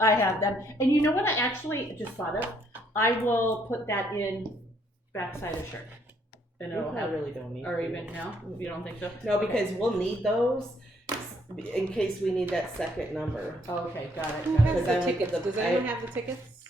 I have them. And you know what I actually just thought of? I will put that in backside of shirt. And We it'll have, really don't need. or to. even, no? You don't think so? No, because we'll need those in case we need that second number. Oh, okay, got it. Who got has it. the tickets? Does anyone have the tickets?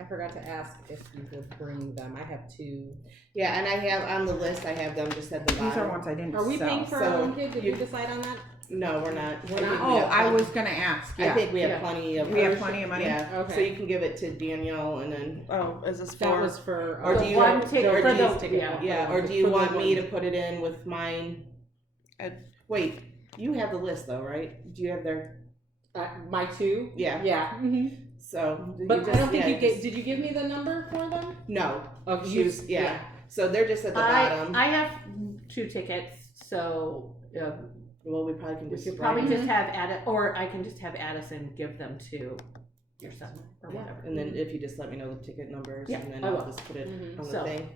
I forgot to ask if you could bring them. I have 2. Yeah, and I have on the list. I have them just at the bottom. These are ones I didn't Are we sell. paying for So our own kid? Did you- we decide on that? No, we're not. We're not? Oh, I was gonna ask, I yeah. think we have Yeah. plenty of. We have plenty of money? Yeah. Okay. So you can give it to Danielle, and then. Oh, is this That for? was for. Or do you one want- ticket or for do you- the ticket? Yeah. Or do you For the want me one. to put it in with mine? Wait, you have the list though, right? Do you have their? my 2? Yeah. Yeah. So. But you I don't think yeah, you gave. Did you give me the number for them? No. Oh, She was. Yeah. So they're just at the bottom. I have 2 tickets, so Well, we probably can we just. could write probably them. just have or I can just have Addison give them to your son or Yeah. whatever. And then if you just let me know the ticket numbers, Yeah, and then I I'll will. just put it on the So- thing.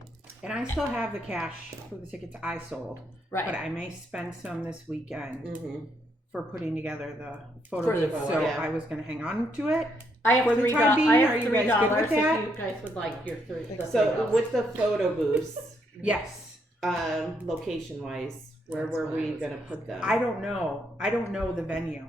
And I still have the cash for the tickets I sold, Right. but I may spend some this weekend Mm-hmm. for putting together the For photo the booth, photo, so yeah. I was gonna hang on to it. I have For the $3. time being, I are have you guys good with $3 that? if you guys would like your $3. So with the photo booths, Yes, location wise, where That's were what I we was gonna put them? I don't know the venue.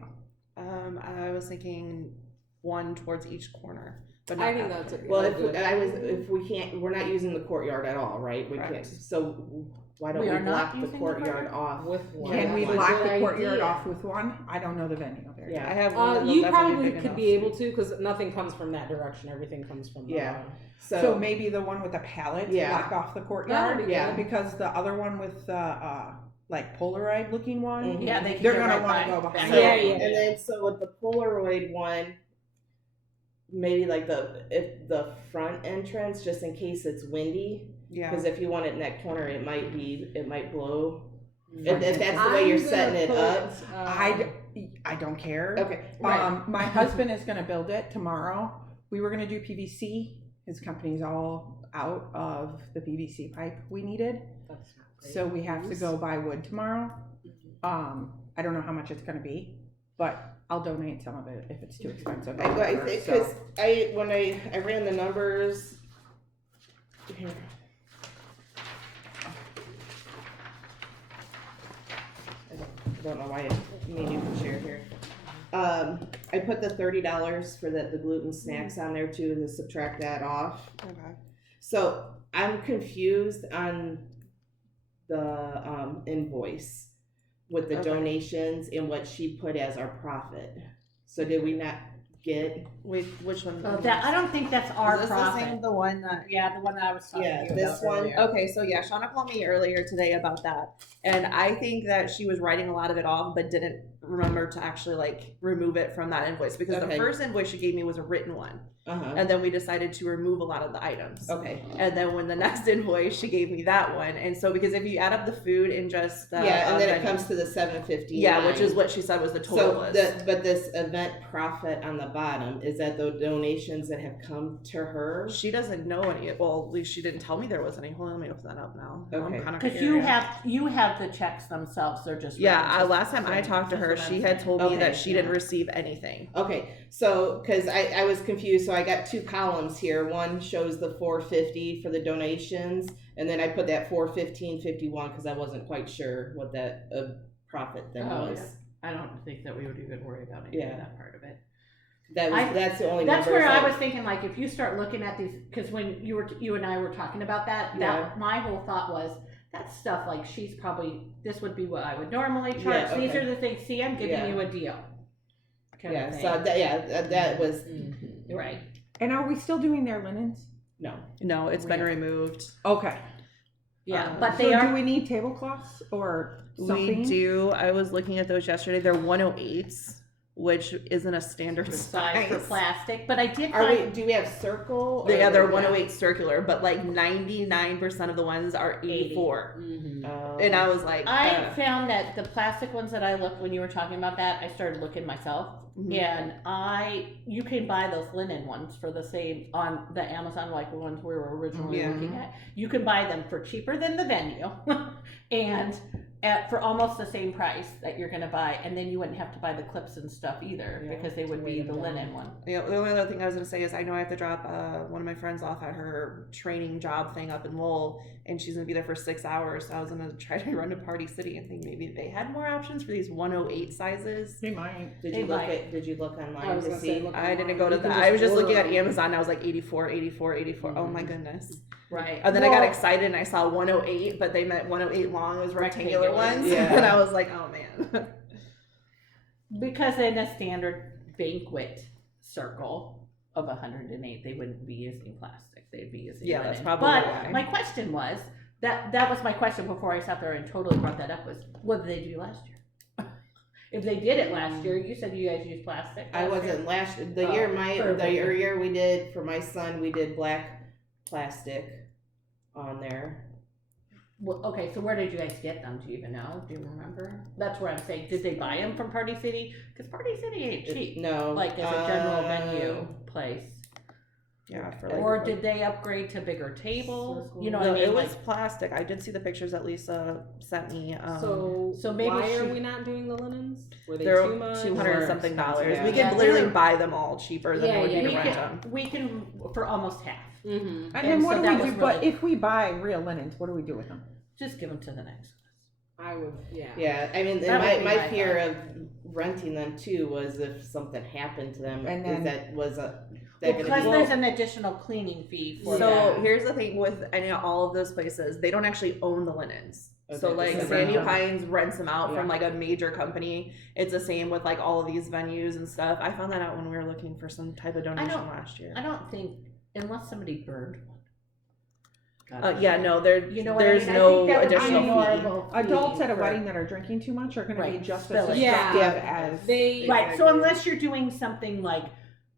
I was thinking one towards each corner, but I not think after. that's a Well, good. if we can't, we're not using the courtyard at all, right? We Correct. can't. So why don't We we are not block the using the courtyard courtyard? off? with one. Can we one. block Good the courtyard idea. off with one? I don't know the venue very Yeah. I have one that will You definitely probably big could be able to because nothing comes from that direction. Everything comes from the Yeah. So maybe the one with the pallets Yeah. block off the That courtyard? would be Yeah. good. Because the other one with the like Polaroid looking one, Mhm. Yeah, they can they're go gonna right wanna by- go back behind. So, Yeah, yeah. And then so with the Polaroid one, maybe like if the front entrance, just in case it's windy, Yeah. because if you want it in that corner, it might blow. Mhm. If that's the way you're I'm setting it gonna up. put, I don't care. Okay. Right. My husband is gonna build it tomorrow. We were gonna do PVC. His company's all out of the PVC pipe we needed. That's not great So we have to news. go buy wood tomorrow. I don't know how much it's gonna be, but I'll donate some of it if it's too expensive. or I whatever, think so. because when I ran the numbers. Here. I don't know why me and you can share here. I put the $30 for the gluten snacks on there too, to subtract that off. Okay. So I'm confused on the invoice with the Okay. donations and what she put as our profit. So did we not get? Wait, which one? That I don't think that's our Is this the profit. same, the one that? Yeah, the one that I was talking Yeah, to you this about one. earlier. Okay, so yeah, Shauna called me earlier today about that, and I think that she was writing a lot of it off, but didn't remember to actually like remove it from that invoice because Okay. the first invoice she gave me was a written one, Uh-huh. and then we decided to remove a lot of the items. Okay. And then when the next invoice, she gave me that one, and so because if you add up the food and just the Yeah, and then it venue- comes to the $7.50. yeah, which is what she said was the total So was. but this event profit on the bottom, is that the donations that have come to her? She doesn't know any. Well, at least she didn't tell me there was any. Hold on, let me open that up now. Okay. I'm kind of Because you have the checks themselves. They're just Yeah, written, last time I talked to her, that's what she I'm had saying. told me Okay, that she didn't yeah. receive anything. Okay, so, cause I was confused, so I got 2 columns here. One shows the $4.50 for the donations, and then I put that $4.15.51 because I wasn't quite sure what that profit then Oh, was. yeah. I don't think that we would even worry about any Yeah. of that part of it. That's the only That's numbers where I that- was thinking, like, if you start looking at these, because when you and I were talking about that, Yeah. my whole thought was, that's stuff like she's probably, this would be what I would normally charge. Yeah, These okay. are the things, see, I'm giving Yeah. you a deal. Kind Yeah, of so thing. that was, Mhm. Right. And are we still doing their linens? no. No, it's been Yeah. removed. Okay. Yeah, but So they do are, we need tablecloths or something? We do. I was looking at those yesterday. They're 108s, which isn't a standard size for size. plastic, but I did Are find. we, do we have circle? Yeah, they're or- 108 circular, but like 99% of the ones are 84. Mhm. And I was like, I found that the plastic ones that I looked when you were talking about that, I started looking myself, Mhm. and you can buy those linen ones for the same on the Amazon, like the ones we were originally Yeah. looking at. You can buy them for cheaper than the venue, and for almost the same price that you're gonna buy, and then you wouldn't have to buy the clips and stuff either, Yeah, because they would to be weight the them down. linen one. Yeah, the only other thing I was gonna say is I know I have to drop one of my friends off at her training job thing up in Lowell, and she's gonna be there for 6 hours. So I was gonna try to run to Party City and think maybe they had more options for these 108 sizes. They might. Did They you look might. at? Did you look I online was to gonna see? say, look I didn't online. go to You can that. I was just looking at order Amazon. And I was like 84, 84, 84. Oh my Mm-hmm. goodness. Right. And then I got excited and I saw 108, but they meant 108 long. It was rectangular Rectangular. ones. Yeah. And I was like, oh man. Because in a standard banquet circle of 108, they wouldn't be using plastic. They'd be using Yeah, linen. that's probably But why. my question was, that was my question before I sat there and totally brought that up, was what did they do last year? If they did it last year, you said you guys used plastic. I last year? wasn't last the Oh, year for the winter. year we did for my son, we did black plastic on there. Well, okay, so where did you guys get them? Do you even know? Do you remember? That's where I'm saying, did they buy them from Party City? Because Party City ain't cheap. No, Like as a general venue place. Yeah, for Or did they upgrade to bigger tables? You know what no, I mean? it was Like, plastic. I did see the pictures that Lisa sent me. So maybe why are she- we not doing the linens? Were they they're too much? $200 or- something dollars. Yeah. We could Yeah, literally they're- buy them all cheaper than Yeah, it would yeah, be we to rent can, them. we can, for almost half. Mm-hmm. And And then what so do that we was do? But really- if we buy real linens, what do we do with them? Just give them to the next I would, yeah. Yeah, I mean, That would be my my fear of renting them too was if something happened to them, And is then- that was a one. that Well, gonna plus be there's an additional cleaning fee for So that. here's the thing with any all of those places, they don't actually own the linens. So Okay, like just Sandy rent them. Pines rents them out from Yeah. like a major company. It's the same with like all of these venues and stuff. I found that out when we were looking for some type of donation don't- last year. I don't think, unless somebody burned one. Yeah, no, there. You know what I there's mean? I no think that would be additional more fee. of a fee Adults at a for- wedding that are drinking too much are going to be Right, just spill as it. destructive Yeah. as They Right, so unless you're doing something like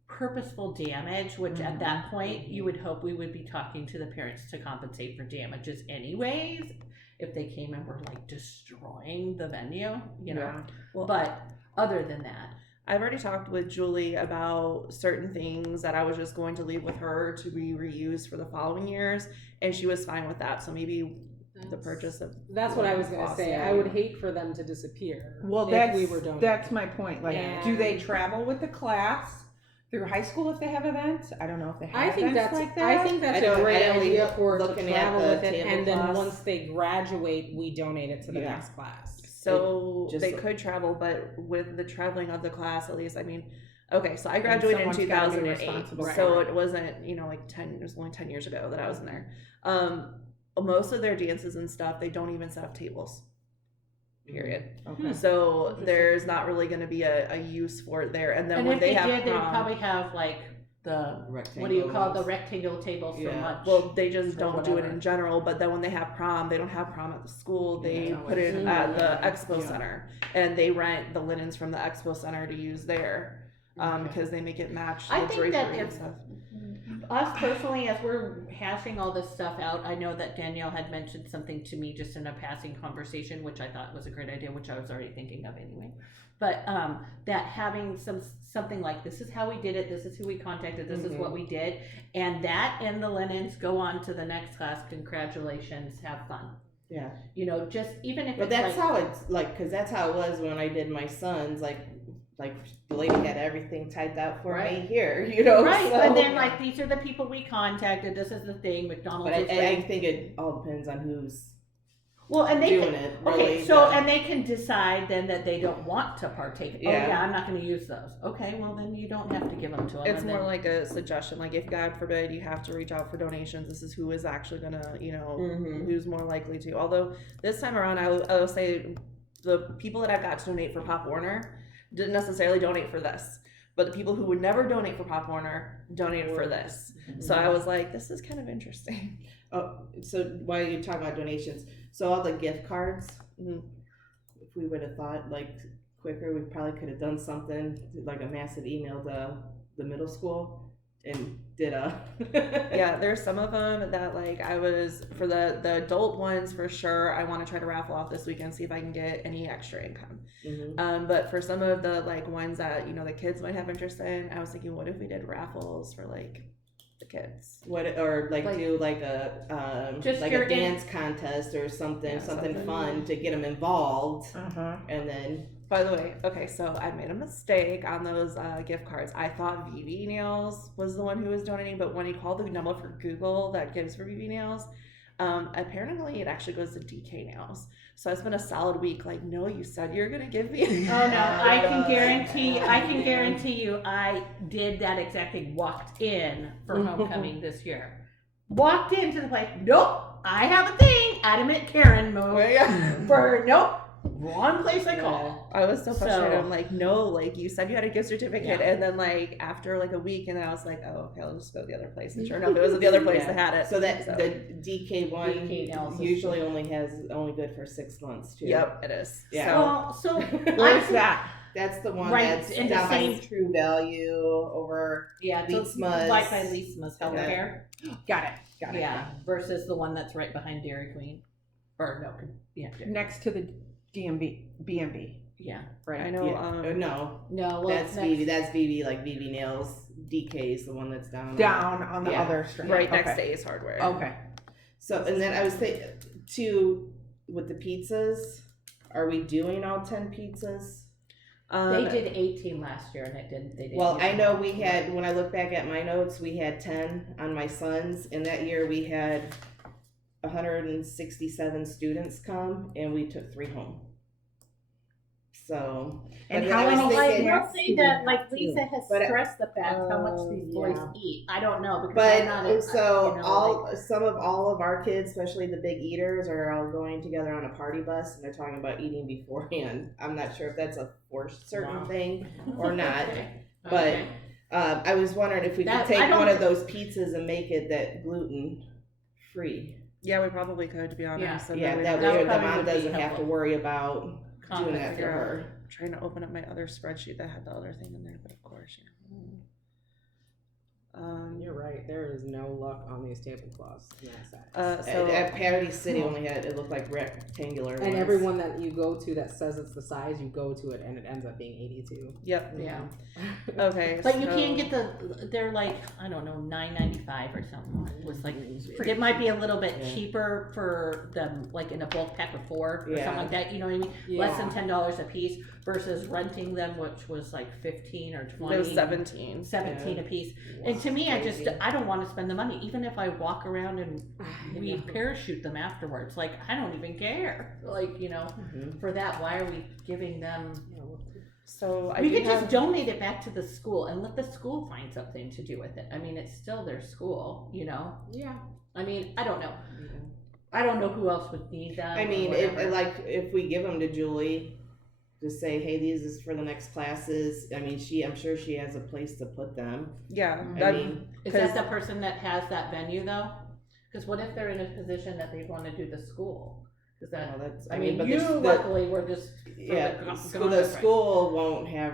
purposeful damage, which Mm-hmm. at that point, you would hope we would be talking to the parents to compensate for damages anyways, if they came and were like destroying the venue, you know? Yeah. Well, But other than that, I've already talked with Julie about certain things that I was just going to leave with her to be reused for the following years, and she was fine with that. So maybe the purchase of That's what I was gonna cost, say. yeah. I would hate for them to disappear. Well, if that's we were donating. that's my point. Like, do they And- travel with the class through high school if they have events? I don't know if they have I think events that's like that. I think that's I a don't- great I only idea for to looking at travel the with it, table and then class. once they graduate, we donate it to the Yeah. next class. So Just they like- could travel, but with the traveling of the class, at least, I mean, okay, so I graduated in someone's gotta be 2008, responsible so for it wasn't, like 10, it was only 10 years ago that I was in there. Most of their dances and stuff, they don't even set up tables, period. Okay. So Interesting. there's not really going to be a use for it there. And then and when if they have did, they'd prom- probably have like the, rectangle what do you call it, the ones. rectangle tables for Yeah. lunch. Well, they just or don't do it whatever. in general, but then when they have prom, they don't have prom at the school. They Yeah. put it at the expo Yeah. center, and they rent the linens from the expo center to use there, Okay. because they make it match I the think that drapery and if- stuff. Us personally, as we're hashing all this stuff out, I know that Danielle had mentioned something to me just in a passing conversation, which I thought was a great idea, which I was already thinking of anyway. But that having something like, this is how we did it, this is who we contacted, this is what we did, and that and the linens go on to the next class. Congratulations, have fun. Yeah, Just even if but it's that's like, how it's like, cause that's how it was when I did my son's. Like the lady had everything typed out for me Right. here, right, so- and then like these are the people we contacted. This is the thing. McDonald's. But is I great. think it all depends on who's Well, and they doing can, it. okay, Really, so the- and they can decide then that they don't want to partake. Oh Yeah. yeah, I'm not going to use those. Okay, well then you don't have to give them to them. It's and more then- like a suggestion. Like if God forbid you have to reach out for donations, this is who is actually gonna, Mhm. who's more likely to. Although this time around, I will say the people that I got to donate for Pop Warner didn't necessarily donate for this, but the people who would never donate for Pop Warner donated for this. So I was like, this is kind of interesting. Oh, so while you're talking about donations, so all the gift cards, Mhm. if we would have thought like quicker, we probably could have done something like a massive email to the middle school and did a Yeah, there's some of them that like I was for the adult ones for sure. I want to try to raffle off this weekend, see if I can get any extra income. Mhm. But for some of the like ones that the kids might have interest in, I was thinking, what if we did raffles for like the kids. What, or like Like- do like a Just like your a dance contest or something, Yeah, something something. fun to get them involved, Uh-huh. and then By the way, okay, so I made a mistake on those gift cards. I thought VV Nails was the one who was donating, but when you call the number for Google that gives for VV Nails, apparently it actually goes to DK Nails. So I spent a solid week like, no, you said you're gonna give me. Oh no, I can guarantee you, I did that exact thing, walked in for homecoming this year. Walked into the place, nope, I have a thing, adamant Karen move, for nope, wrong place I called. I was so frustrated. So- I'm like, no, like you said you had a gift certificate, Yeah. and then like after like a week, and then I was like, oh, okay, I'll just go to the other place. And sure enough, it was the other place Yeah. that had it. so that the DK one DK Nails is- usually only good for 6 months too. Yep, it is. Yeah. Well, so, Where's that? That's the one Right, that's in the down by same- True Value over. yeah, so Leesma's. right by Leesma's Healthcare, Got it. yeah, versus the one that's right behind Dairy Queen, or no, yeah, Next to the BMB, yeah. right? I know. Yeah. No, No, well, that's VV. That's VV, like VV Nails. DK is the one that's down. Down on the Yeah. other street. Right next Okay. to Ace Hardware. Okay. So, and then I was thinking too, with the pizzas, are we doing all 10 pizzas? They did 18 last year, and they did. Well, I know we had, when I look back at my notes, we had 10 on my son's, and that year we had 167 students come, and we took 3 home. So, And but how I was many thinking- I will say that, like Lisa has But I- stressed the fact how much these boys yeah. eat. I don't know because I'm not. But so you know, all all of our kids, especially the big eaters, are all going together on a party bus, and they're talking about eating beforehand. I'm not sure if that's a for certain Wow. thing or not. Okay. But Okay. I was wondering if we could That- take I don't- one of those pizzas and make it that gluten free. Yeah, we probably could, to be honest. And Yeah, then we that don't- way the probably mom would be doesn't have to helpful. worry about doing that for figure out- her. I'm trying to open up my other spreadsheet that had the other thing in there, but of course, yeah. You're right. There is no luck on these tablecloths. in that size. So At Parity City, only had it looked like rectangular. And ones. everyone that you go to that says it's the size, you go to it and it ends up being 82. yep. Yeah. Okay. But you so- can get they're like, I don't know, $9.95 or something. It was like, it might be a little bit Yeah. cheaper for them, like in a bulk pack of 4 or Yeah. something like that. You know what I mean? Less than $10 a piece versus renting them, which was like 15 or 20. It was 17. 17 Yeah. a piece. And to me, Crazy. I don't want to spend the money, even if I walk around and we parachute them afterwards. Like, I don't even care. Like, you know, Mhm. for that, why are we giving them? So I We do could have, just donate it back to the school and let the school find something to do with it. I mean, it's still their school, you know? Yeah. I mean, I don't know. I don't know who else would need that. I mean, or whatever. if we give them to Julie, to say, hey, these is for the next classes. I mean, I'm sure she has a place to put them. yeah. I that- mean, Is that the person that has that venue though? Because what if they're in a position that they want to do the school? Is that? well, that's. I mean, but you the luckily were just yeah, the the school- school won't have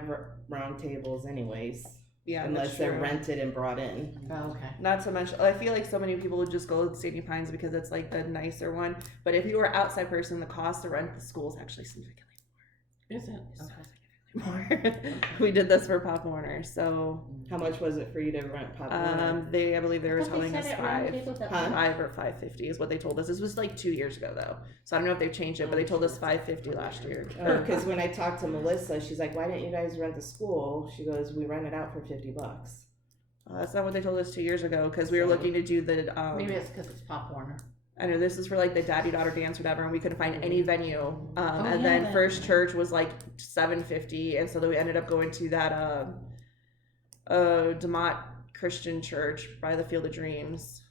round tables anyways, yeah, unless that's they're true. rented and brought in. Oh, okay. Not to mention, I feel like so many people would just go to Stadium Pines because it's like the nicer one. But if you were an outside person, the cost to rent the school is actually significantly Is it? more. We did this for Pop Warner, so How much was it for you to rent Pop Warner? I believe they were telling us $5 Huh? or $5.50 is what they told us. This was like 2 years ago though, so I don't know if they've changed it, but they told us $5.50 last year. Because when I talked to Melissa, she's like, "Why didn't you guys rent the school?" She goes, "We rent it out for $50." That's not what they told us 2 years ago because we were looking to do the. Maybe it's because it's Pop Warner. I know this is for like the daddy daughter dance or whatever, and we couldn't find any venue. And yeah, then that- First Church was like $7.50, and so then we ended up going to that DeMott Christian Church by the Field of Dreams.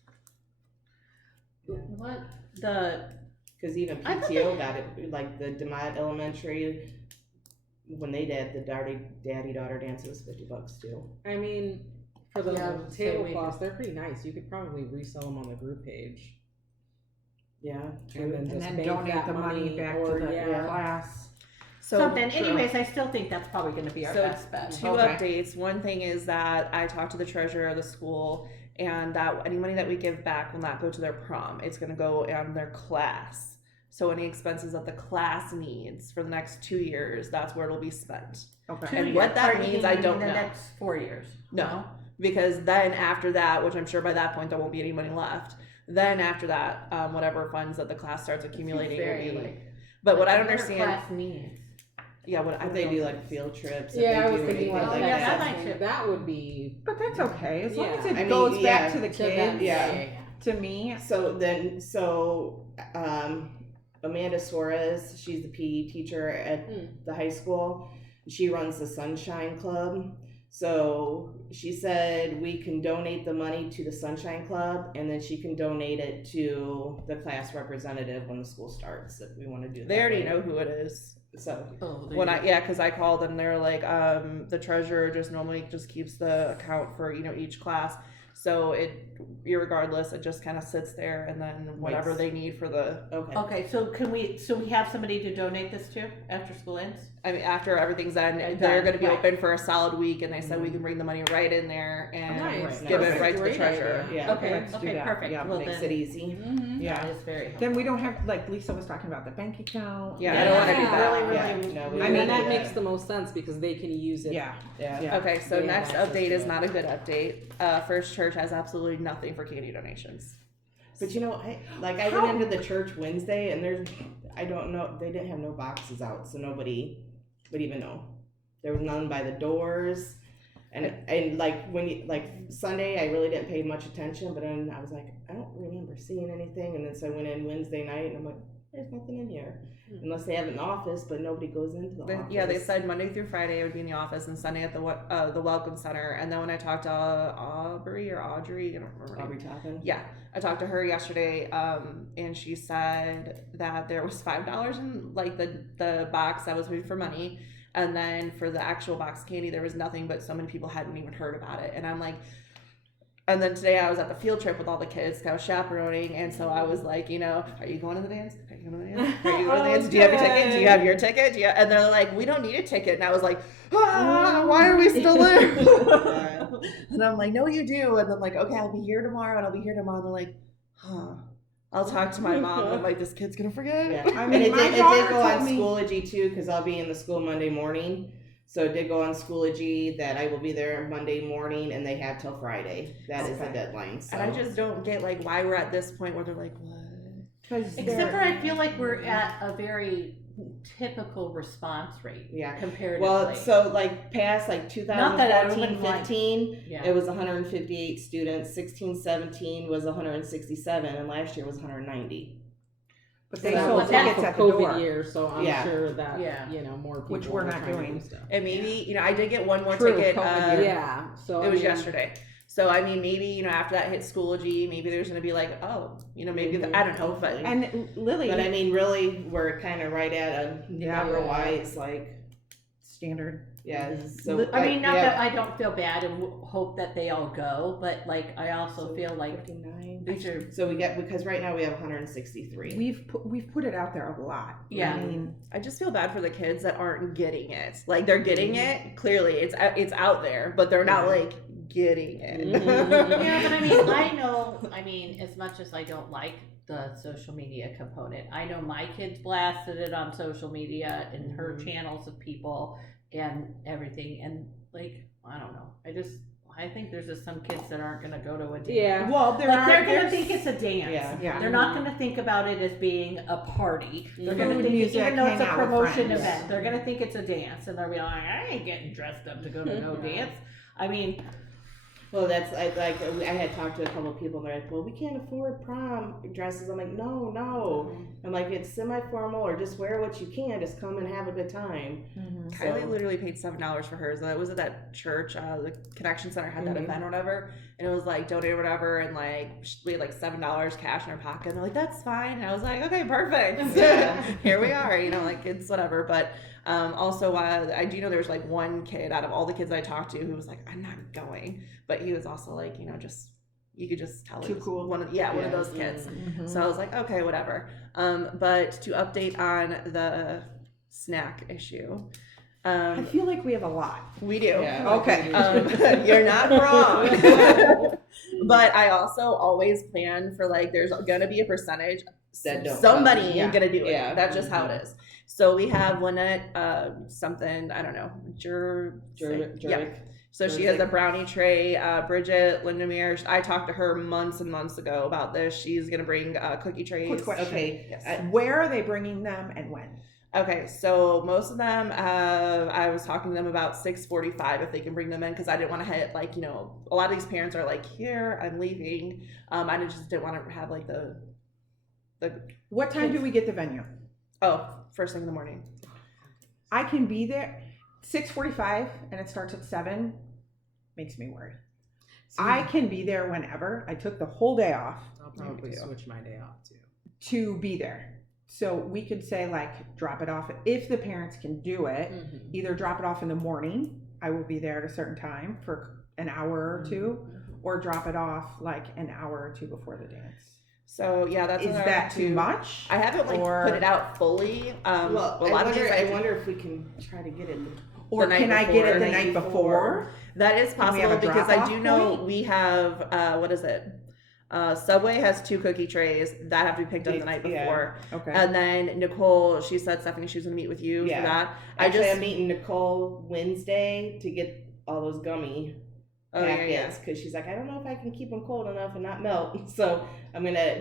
What the? Because even I thought PTO got it, like the DeMott Elementary, when they did the daddy daughter dance, it was $50 too. I mean, for the Yeah, so tablecloths, they're pretty nice. You could probably resell them on the group page. Yeah, And then And just then bank donate that the money back to or, the yeah. class. So Something. Anyways, I still think that's probably going to be our So best bet. two Okay. updates. One thing is that I talked to the treasurer of the school, and that any money that we give back will not go to their prom. It's going to go on their class. So any expenses that the class needs for the next 2 years, that's where it'll be spent. Okay. And what that Or you means, mean I don't in the know. next 4 years. No, because then after that, which I'm sure by that point there won't be any money left, then after that, whatever funds that the class starts accumulating will Very, be like, but what I don't what our understand, class needs. yeah, what I If don't they know. do like field trips. if Yeah, they I was do thinking anything like yeah, that. that might too. That would be But that's okay, as long as Yeah. it I mean, goes back yeah, to the to them. kids. Yeah. To me, So Amanda Suarez, she's the PE teacher at the high school. She runs the Sunshine Club. So she said we can donate the money to the Sunshine Club, and then she can donate it to the class representative when the school starts if we want to do that. They already way. know who it is. So Oh, When because I called and they're like, the treasurer just normally just keeps the account for, each class. So irregardless, it just kind of sits there and then whatever Waits. they need for the, okay. Okay, so we have somebody to donate this to after school ends? I mean, after everything's done, Done, they're going to be right. open for a solid week and they said we can bring the money right in there and Nice. give it Perfect. right to the Great treasurer. idea. Yeah. Okay, let's do okay, that. perfect. Yeah, Well, Makes then, it easy. yeah. that is very helpful. Then we don't have, like Lisa was talking about, the bank account. Yeah, I don't want to do Yeah. that. Really, Yeah, really, no, I we mean, don't that do makes the most sense because they can use it. Yeah. Yeah. Okay, so They have next access update to is it. not a good update. First Church has absolutely nothing for candy donations. But I How- went into the church Wednesday and I don't know, they didn't have no boxes out, so nobody would even know. There was none by the doors. And like Sunday, I really didn't pay much attention, but then I was like, I don't remember seeing anything. And then so I went in Wednesday night and I'm like, there's nothing in here. Unless they have it in the office, but nobody goes into the office. Yeah, they said Monday through Friday I would be in the office and Sunday at the Welcome Center. And then when I talked to Audrey, I don't remember her name. Aubrey Toppin. Yeah, I talked to her yesterday, and she said that there was $5 in like the box that was moved for money, and then for the actual box of candy there was nothing, but so many people hadn't even heard about it, and I'm like. And then today I was at the field trip with all the kids 'cause I was chaperoning, and so I was like, are you going to the dance? Are you going to the dance? Are you going to the dance? Do you have your ticket? Do you have your ticket? Yeah. And they're like, we don't need a ticket. And I was like, why are we still there? And I'm like, no, you do. And then like, okay, I'll be here tomorrow, and I'll be here tomorrow. And they're like, I'll talk to my mom. And I'm like, this kid's gonna forget. Yeah. I And mean, it my did daughter go on told me- Schoology too, because I'll be in the school Monday morning. So it did go on Schoology that I will be there Monday morning, and they have till Friday. That is the Okay. deadline. So. And I just don't get like why we're at this point where they're like, what? Except for I feel like we're at a very typical response rate Yeah. comparatively. Well, so like past like Not that I 2014, wouldn't like- 15, yeah. it was 158 students. 16, 17 was 167, and last year was 190. But So they that sold was tickets off at of the COVID door. year, so I'm Yeah. sure that Yeah. more people Which we're are not trying to doing. do stuff. And maybe, I did get one more True, ticket. COVID year. Yeah, so It was yesterday. So I mean, maybe after that hits Schoology, maybe there's gonna be like, maybe I don't know, but And Lily, But I mean, really, we're kind of right at a Yeah. number wise, like, standard. yeah. So I mean, not yeah. that I don't feel bad and hope that they all go, but like I also So feel like 59. these are So we get, because right now we have 163. We've put it out there a lot. Yeah. I mean, I just feel bad for the kids that aren't getting it. Like they're getting it clearly, it's out there, but they're not like getting it. yeah, but I mean, as much as I don't like the social media component, I know my kids blasted it on social media and her channels of people and everything, and like I don't know, I think there's just some kids that aren't gonna go to a dance. Yeah. well, They're gonna think it's a dance. Yeah. Yeah. They're not gonna think about it as being a party. They're gonna Food, think, music, even though it's a hang out with promotion friends. event, they're gonna think it's a dance, and they'll be like, I ain't getting dressed up to go to no dance. I mean, Well, that's I had talked to a couple of people and they're like, well, we can't afford prom dresses. I'm like, no. I'm like, it's semi-formal or just wear what you can. Just come and have a good time. Kylie So- literally paid $7 for hers. That was at that church. The Connection Center had that event or whatever, and it was like donate or whatever, and like we had like $7 cash in our pocket. And they're like, "That's fine." And I was like, "Okay, perfect." Yeah. Here we are. Like it's whatever. But also, I do know there's like one kid out of all the kids I talked to who was like, "I'm not going," but he was also like, just you could just tell Too it was cool. one of those kids. Mm-hmm. So I was like, okay, whatever. But to update on the snack issue, I feel like we have a lot. we do. Yeah. Okay. You're not wrong. But I also always plan for like there's gonna be a percentage That don't somebody come. ain't Yeah. gonna do it. Yeah. That's just how it is. So we have Lynette, something I don't know, Juric. So So she it's has a like- brownie tray. Bridget Lindemeyer, I talked to her months and months ago about this. She's gonna bring cookie trays. Quick question. Okay. Yes. Where are they bringing them and when? Okay, so most of them have, I was talking to them about 6:45 if they can bring them in, because I didn't want to hit, like, you know, a lot of these parents are like, here, I'm leaving. I just didn't want to have like the What time do we get the venue? first thing in the morning. I can be there 6:45 and it starts at 7. Makes me worry. I can be there whenever. I took the whole day off I'll probably switch my day off too. to be there. So we could say like drop it off if the parents can do it. Either drop it off in the morning. I will be there at a certain time for an hour or two, or drop it off like an hour or two before the dance. So yeah, that's Is what I that have too to- much? I haven't like Or- put it out fully. Well, a lot of these I wonder if we can try to get it. Or the night can I get before. it the The night night before? That is Can we have possible a because I drop-off do know point? we have what is it? Subway has 2 cookie trays that have to be picked up the night Yeah. before. Okay. And then Nicole, she said Stephanie she was gonna meet with you Yeah. for that. Actually, I'm meeting Nicole Wednesday to get all those gummy packets because she's like, I don't know if I can keep them cold enough and not melt. So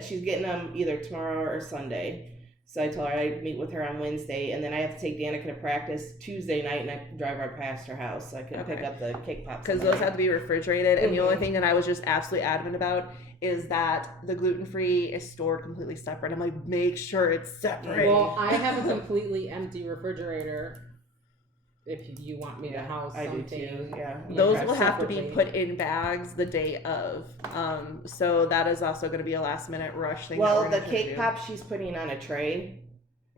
she's getting them either tomorrow or Sunday. So I told her I'd meet with her on Wednesday, and then I have to take Danica to practice Tuesday night, and I can drive right past her house so I can pick Okay. up the cake pops. because those have to be refrigerated. And the only Mhm. thing that I was just absolutely adamant about is that the gluten free is stored completely separate. I'm like, make sure it's separate. Well, I have a completely empty refrigerator. If you want me to house I do something, too. Yeah. Those Okay. will have to be Separately. put in bags the day of. So that is also going to be a last minute rush thing. that Well, we're the gonna cake do. pop she's putting on a tray.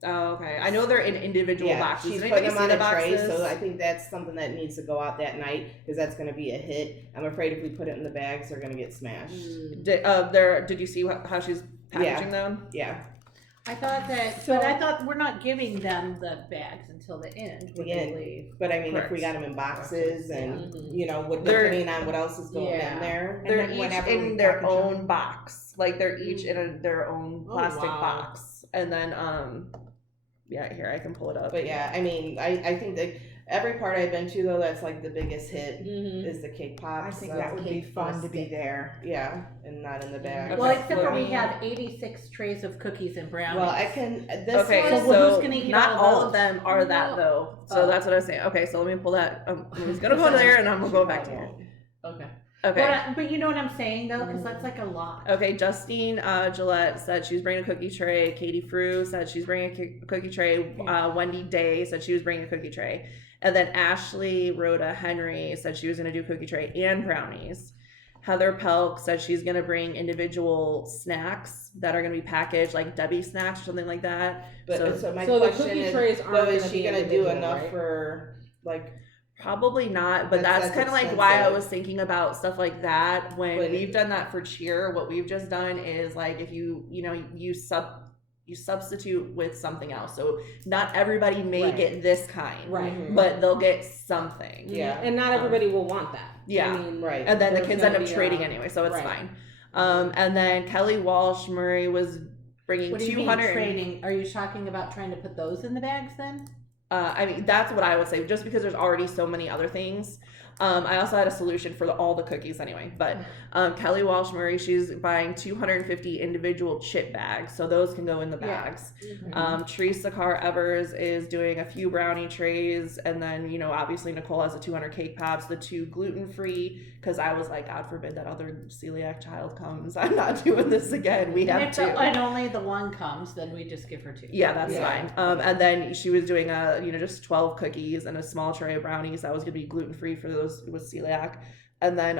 Oh, okay. I know they're in individual Yeah, boxes. she's Did putting anybody them see on the a tray, boxes? so I think that's something that needs to go out that night because that's going to be a hit. I'm afraid if we put it in the bags, they're going to get smashed. Did you see how she's packaging them? Yeah. I thought that, So- but I thought we're not giving them the bags until the end when The they end. leave. But I mean, if we Correct. got them in boxes and, Mhm. you know, what They're- depending on what else is going Yeah. in there. And They're then each whenever we in their package own them- box. Like they're each in their own Oh, plastic wow. box. And then yeah, here I can pull it up. But yeah, I mean, I think that every part I've been to though, that's like the biggest hit Mhm. is the cake pops. I think so- that would be Cake fun to be frosting. there. Yeah, and not in the bag. Okay. Well, except for let we me- have 86 trays of cookies and brownies. Well, I can. This Okay, one, So so who's gonna eat not all all those? of them are that though. So Oh. that's what I was saying. Okay, so let me pull that. I'm just gonna go there and I'm gonna go back to here. Okay. Okay. But you know what I'm saying though, because that's like a lot. Okay, Justine Gillette said she's bringing a cookie tray. Katie Frew said she's bringing a cookie tray. Wendy Day said she was bringing a cookie tray. And then Ashley Rhoda Henry said she was going to do cookie tray and brownies. Heather Pelk said she's going to bring individual snacks that are going to be packaged, like Debbie snacks or something like that. but so my So the question cookie is, trays though, aren't is gonna she be gonna do individual, enough right? for like? Probably not, but that's That's kind of like why I expensive. was thinking about stuff like that. When But- we've done that for cheer, what we've just done is like if you substitute with something else. So not everybody may Right. get this kind, Right. Mhm. but they'll get something. Yeah. And not everybody will want that. Yeah. I mean, Right. And then the there's kids gonna end up be trading a- anyway, so it's right. fine. And then Kelly Walsh Murray was bringing What do you mean 200. trading? Are you talking about trying to put those in the bags then? I mean, that's what I would say, just because there's already so many other things. I also had a solution for all the cookies anyway, but Kelly Walsh Murray, she's buying 250 individual chip bags, so those can go in the Yeah. bags. Mhm. Teresa Carr Evers is doing a few brownie trays, and then, you know, obviously Nicole has the 200 cake pops, the 2 gluten-free, because I was like, God forbid that other celiac child comes. I'm not doing this again. We have And if 2. and only the one comes, then we just give her 2. Yeah, that's Yeah. fine. And then she was doing just 12 cookies and a small tray of brownies. That was gonna be gluten free for those with celiac. And then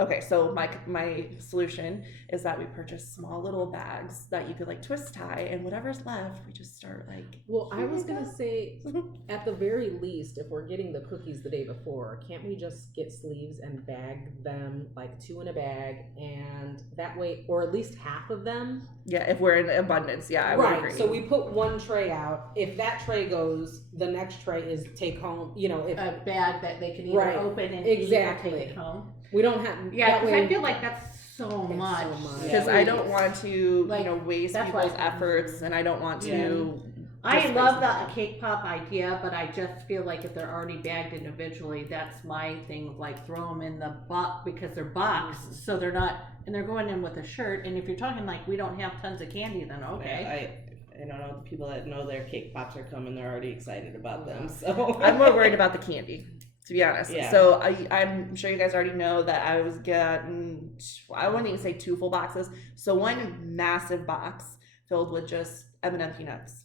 okay, so my solution is that we purchase small little bags that you could like twist tie, and whatever's left, we just start like. Well, I Here was you gonna go. say, at the very least, if we're getting the cookies the day before, can't we just get sleeves and bag them like 2 in a bag, and that way, or at least half of them? Yeah, if we're in abundance, yeah, I would Right. agree. So we put one tray out. If that tray goes, the next tray is take home. You know, if A bag that they can either Right. open and Exactly. eat or take it home. we don't have. Yeah, that because way, I feel like that's so It's much. so much. because I don't want to Like, waste that's why people's I- efforts, and I don't want to I Just love basically. the cake pop idea, but I just feel like if they're already bagged individually, that's my thing. Like throw them in the box because they're boxed, so they're not, and they're going in with a shirt. And if you're talking like we don't have tons of candy, then okay. I don't know, the people that know their cake pops are coming, they're already excited about them, so. I'm more worried about the candy, to be honest. Yeah. So I'm sure you guys already know that I was getting, I wouldn't even say 2 full boxes. So one massive box filled with just M&M peanuts.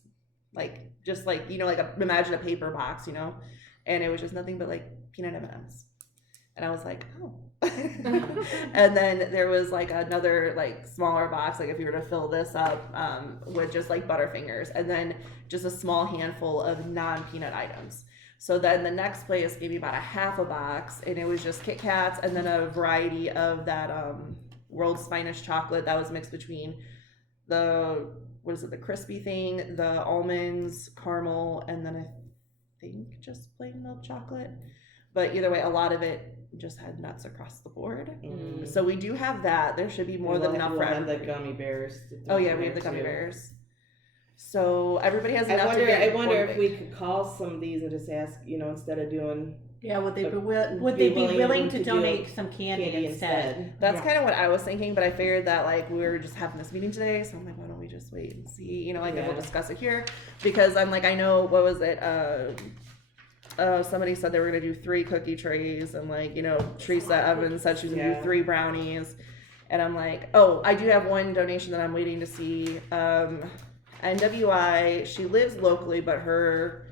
Like, just like, you know, like imagine a paper box, you know? And it was just nothing but like peanut M&Ms. And I was like, oh. And then there was like another like smaller box, like if you were to fill this up with just like Butterfingers, and then just a small handful of non-peanut items. So then the next place gave me about a half a box, and it was just Kit Kats and then a variety of that World's Finest chocolate that was mixed between the, what is it, the crispy thing, the almonds, caramel, and then I think just plain milk chocolate. But either way, a lot of it just had nuts across the board. Mm. So we do have that. There should be more than enough for We'll have everybody. the gummy bears. Oh yeah, we have the gummy bears. So everybody has I enough to wonder, get I wonder one if big. we could call some of these and just ask, you know, instead of doing Yeah, would they be Be willing willing to to do donate some candy candy instead? instead. That's Yeah. kind of what I was thinking, but I figured that like we were just having this meeting today, so I'm like, why don't we just wait and see, you know, like then we'll Yeah. discuss it here, because I'm like, I know, what was it, somebody said they were gonna do 3 cookie trays, and like, you know, Teresa Evans said she was gonna Yeah. do 3 brownies, and I'm like, oh, I do have one donation that I'm waiting to see. NWI, she lives locally, but her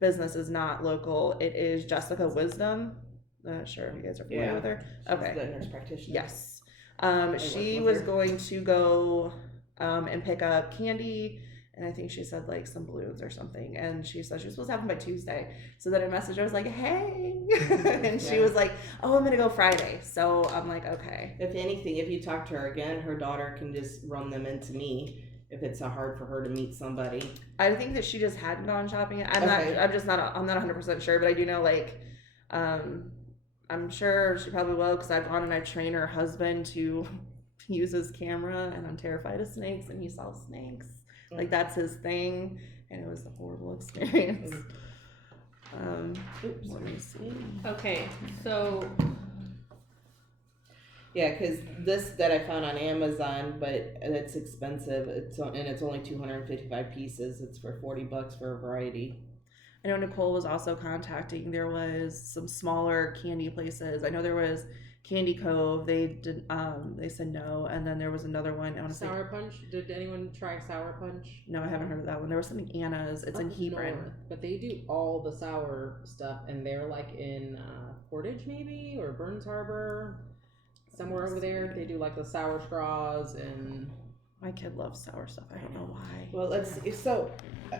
business is not local. It is Jessica Wisdom. Not sure if you guys are familiar Yeah. with her. She's Okay. the nurse practitioner. Yes. work She with was her. going to go and pick up candy, and I think she said like some balloons or something, and she said she was supposed to have them by Tuesday. So then I messaged her, I was like, hey, and she Yeah. was like, oh, I'm gonna go Friday. So I'm like, okay. If anything, if you talk to her again, her daughter can just run them into me if it's hard for her to meet somebody. I think that she just hadn't gone shopping. I'm Okay. not. I'm just not. I'm not 100% sure, but I do know like, I'm sure she probably will, because I've gone and I've trained her husband to use his camera, and I'm terrified of snakes, and he sells snakes. Like that's his thing, and it was a horrible experience. Oops. Let me see. Okay, so Yeah, because this that I found on Amazon, but it's expensive. It's only 255 pieces. It's for $40 for a variety. I know Nicole was also contacting. There was some smaller candy places. I know there was Candy Cove. They did. They said no, and then there was another one. I want to say Sour Punch. Did anyone try Sour Punch? no. I haven't heard of that one. There was something Anna's. It's in Up Hebron. north, but they do all the sour stuff, and they're like in Portage maybe, or Burns Harbor, somewhere over there. They do like the sour straws and. My kid loves sour stuff. I don't know why. Well, let's see. So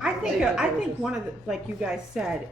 I think like, I think one of the, like you guys said,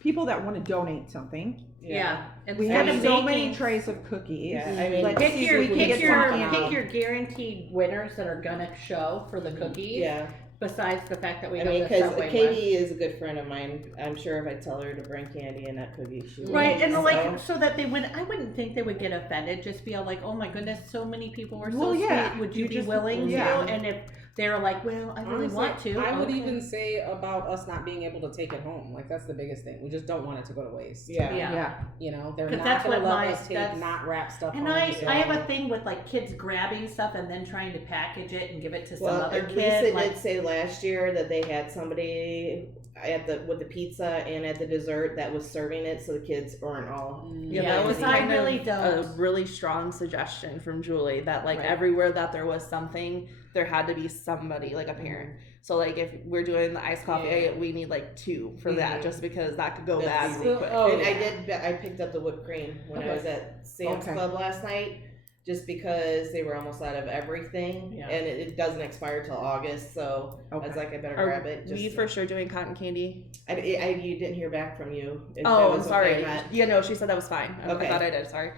people that want to donate something. yeah, We instead have of so making- many trays of cookies. Yeah, I mean, Let's Pick see if your we can get something out. pick your guaranteed winners that are gonna show for the cookies. yeah. Besides the fact that we I have mean, the because Subway one. Katie is a good friend of mine. I'm sure if I tell her to bring candy and not cookies, she will. Right, and So- like so that they would, I wouldn't think they would get offended. Just be all like, "Oh my goodness, so many people were so Well, yeah, sweet. Would you you be just- willing yeah. to?" And if they're like, "Well, I really Honestly, want to," I would okay. even say about us not being able to take it home. Like that's the biggest thing. We just don't want it to go to waste. Yeah. Yeah. Yeah. You know, they're 'Cause not that's gonna what let my- us take that's- not wrap stuff And home. I so- have a thing with like kids grabbing stuff and then trying to package it and give it to some Well, other Lisa kid. Like, did say last year that they had somebody with the pizza and at the dessert that was serving it, so the kids weren't all. Yeah, that was because I kind really of don't. a really strong suggestion from Julie that like Right. everywhere that there was something, there had to be somebody, like a parent. So like if we're doing the iced coffee, Yeah. we need like 2 for that, Mhm. just because that could go That's bad easy. really quick. Oh, And yeah. I picked up the whipped cream when I Okay. was at Sam's Okay. Club last night, just because they were almost out of everything, Yeah. and it doesn't expire till August. So I was Okay. like, I better Are grab it. we for sure doing cotton candy? You didn't hear back from you. If that Oh, I'm was okay sorry. or not. Yeah, no, she said that was fine. Okay. I thought I did. Sorry.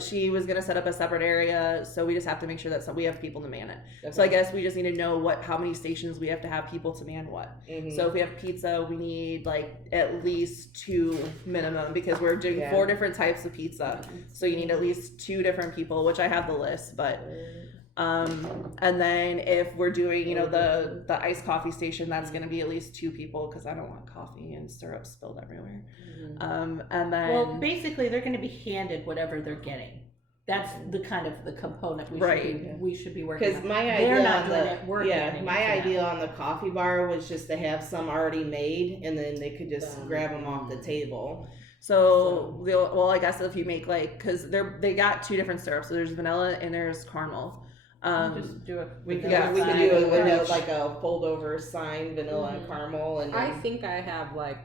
She was gonna set up a separate area, so we just have to make sure that we have people to man it. So I guess we just need to know how many stations we have to have people to man what. Mhm. So if we have pizza, we need like at least 2 minimum, because we're doing Yeah. 4 different types of pizza. So you need at least 2 different people, which I have the list, but And then if we're doing, you know, the iced coffee station, that's gonna be at least 2 people because I don't want coffee and syrup spilled everywhere. And then Well, basically, they're gonna be handed whatever they're getting. That's the kind of the component we should be working Because on. my They're idea not on doing the it, we're yeah, getting it my for them. idea on the coffee bar was just to have some already made, and then they could just grab them off the table. So, well, I guess if you make like, cause they got 2 different syrups. So there's vanilla and there's caramel. Just do it. We could Yeah, we could sign do it and with punch. like a fold over sign, vanilla and caramel, and I then think I have like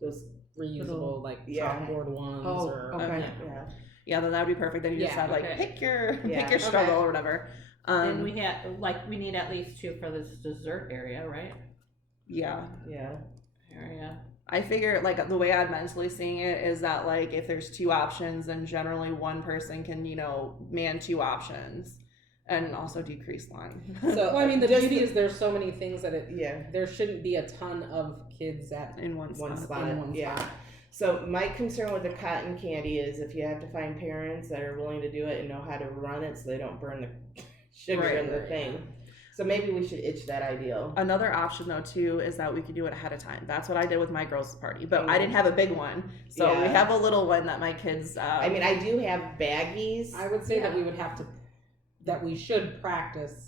those. reusable like Yeah. chalkboard ones. Oh, or okay. Yeah. Yeah, then that would be perfect. Then you just Yeah, have like okay. pick your Yeah. struggle Okay. or whatever. And we need at least 2 for this dessert area, right? Yeah. Yeah. Area. I figure like the way I'm mentally seeing it is that like if there's 2 options, then generally one person can, you know, man 2 options and also decrease line. So Well, I mean, the just beauty is there's so many things that yeah. there shouldn't be a ton of kids at in one One spot. spot. in one Yeah. spot. So my concern with the cotton candy is if you have to find parents that are willing to do it and know how to run it so they don't burn the sugar Right, in the right. thing. So maybe we should itch that ideal. Another option though too is that we could do it ahead of time. That's what I did with my girls' party, but I didn't have a big one, so we Yeah. have a little one that my kids. I mean, I do have baggies. I would say that Yeah. we would have to, that we should practice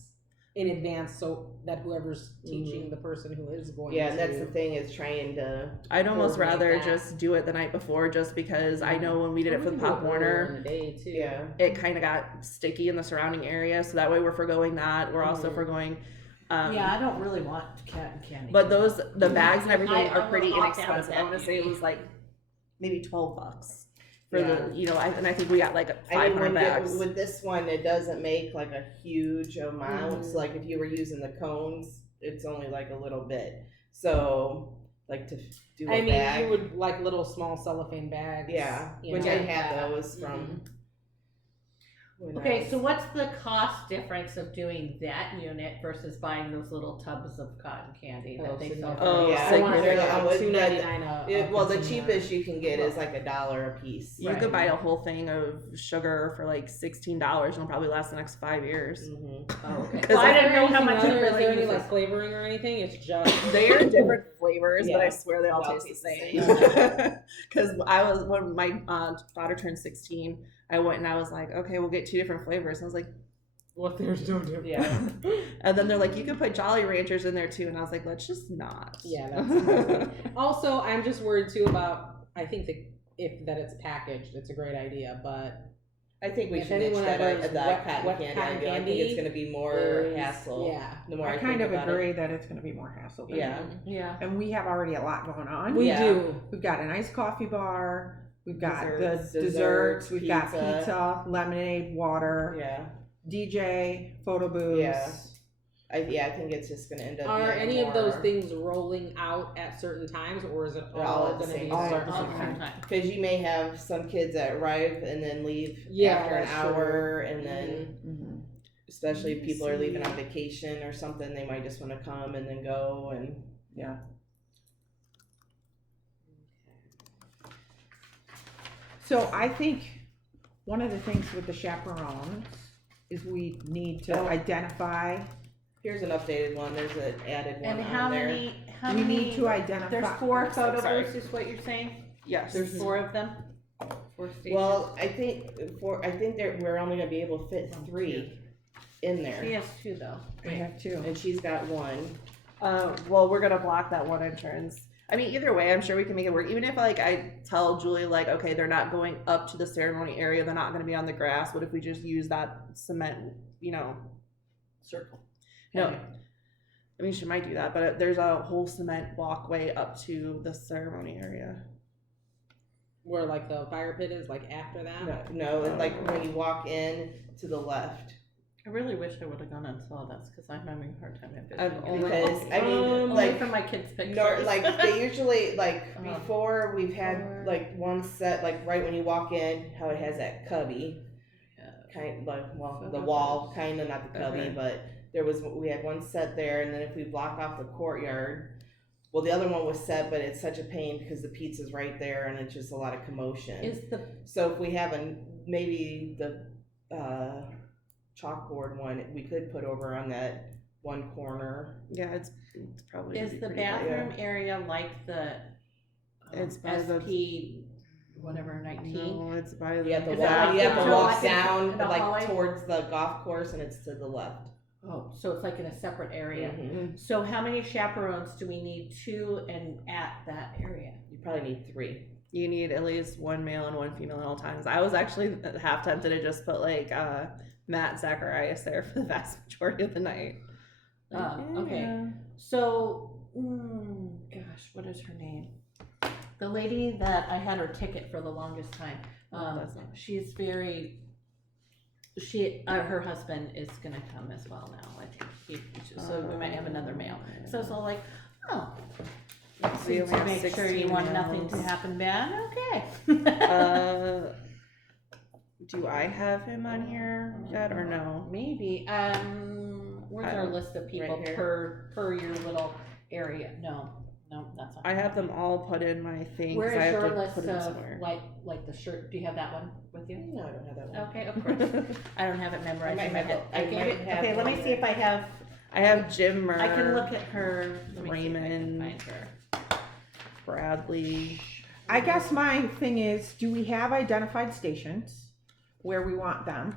in advance so that whoever's teaching the person who is going Yeah, to. and that's the thing is trying to. I'd almost coordinate rather that. just do it the night before, just because I know when we did it for the We can do Pop earlier Warner, in the day too. Yeah. it kind of got sticky in the surrounding area. So that way we're forgoing that. We're also forgoing. Yeah, I don't really want cotton candy. But the bags and everything I are will pretty opt out of inexpensive. that I want to say it beauty. was like maybe $12 for Yeah. the, you know, and I think we got like I mean, 500 bags. with this one, it doesn't make like a huge amount. Mhm. So, like if you were using the cones, it's only like a little bit. So, like to do a I mean, bag. you would like little small cellophane bags. Yeah, you which know, I like had that. those from. when I Okay, was- so what's the cost difference of doing that unit versus buying those little tubs of cotton candy that they sell? Oh, yeah, so I want to you're say like, like the- $2.99 well, the cheapest you can get is like $1 a piece. You could buy a whole thing of sugar for like $16 and it'll probably last the next 5 years. Mhm. Oh, okay. Because Well, I didn't know how much it Is there really any uses. like flavoring or anything? It's just They are different flavors, but Yeah. I swear they all They all taste the taste same. Because when my daughter turned 16, I went and I was like, okay, we'll get 2 different flavors. And I was like, what there's no difference. Yeah. and then they're like, you can put Jolly Ranchers in there too. And I was like, let's just not. Yeah, that's also I'm just worried too about I think that that it's packaged, it's a great idea, but I think we If should ditch anyone that ever has the wet- cotton wet candy. cotton idea. I think candy it's going to be more is- hassle. Yeah. The more I I kind think of about agree it. that it's going to be more hassle. than Yeah. that. Yeah. And we have already a lot going on. We Yeah. do. We've got an iced coffee bar. We've got Desserts, the desserts. We've got pizza. pizza, lemonade, water, Yeah. DJ, photo booths. Yeah. I think it's just going to end up. Are being any of those more- things rolling out at certain times, or is it They're all all at the going to same be time. certain All the times? same time. Because you may have some kids that arrive and then leave Yeah, after an that's hour, true. and then Mhm. especially if people are leaving on vacation or something, they might just want to come and then go and. Yeah. So I think one of the things with the chaperones is we need to Oh. identify. Here's an updated one. There's an added one And on how there. many, how We many? need to identify. There's 4 photo Sorry. booths is what you're saying? Yes. There's 4 of them? 4 stations? Well, I think we're only going to be able to fit 3 in there, She has 2 though. I have two. and she's got 1. Well, we're gonna block that one entrance. I mean, either way, I'm sure we can make it work. Even if like I tell Julie like, okay, they're not going up to the ceremony area, they're not gonna be on the grass. What if we just use that cement, you know, circle? No, I mean she might do that, but there's a whole cement walkway up to the ceremony area. Where like the fire pit is, like after that? No, like when you walk in to the left. I really wish I would have gone and saw this because I'm having a hard time I've envisioning only- it. Because I mean, Only like from my kids' pictures. nor, like they usually like Uh-huh. before we've had like one set like right when you walk in, how it has that cubby, kind of like the wall, kind of not the cubby, Okay. but we had one set there, and then if we block off the courtyard. Well, the other one was set, but it's such a pain because the pizza's right there, and it's just a lot of commotion. Is the So if we have maybe the chalkboard one we could put over on that one corner. Yeah, it's probably Is gonna be the pretty bad. bathroom area like the It's by the- SP whatever 19? No, it's by the. You have to Is that walk, like you have to into, walk like, down in the like hallway? towards the golf course, and it's to the left. Oh, so it's like in a separate area. Mhm. So how many chaperones do we need to and at that area? You probably need 3. You need at least one male and one female at all times. I was actually half tempted to just put like Matt Zacharias there for the vast majority of the night. Okay. Yeah. So, gosh, what is her name? The lady that I had her ticket for the longest time. That's not- She's very. Her husband is gonna come as well now. I think so. We might have another male. So it's all like, oh, let's We see only to have make sure you 16 want nothing to males. happen bad. Okay. Do I have him on here yet or no? Maybe. Where's our list of people Right here. per your little area? No, that's not. I have them all put in my thing. Where 'cause I is have your to list put it of somewhere. like the shirt? Do you have that one with you? No, I don't have that one. Okay, of course. I don't have it memorized. I might have I it- gave I it. might have Okay, let me one see if I have. I have Jim Murr, I can look at her. Let me see if I can Raymond. find her. Bradley. I guess my thing is, do we have identified stations where we want them?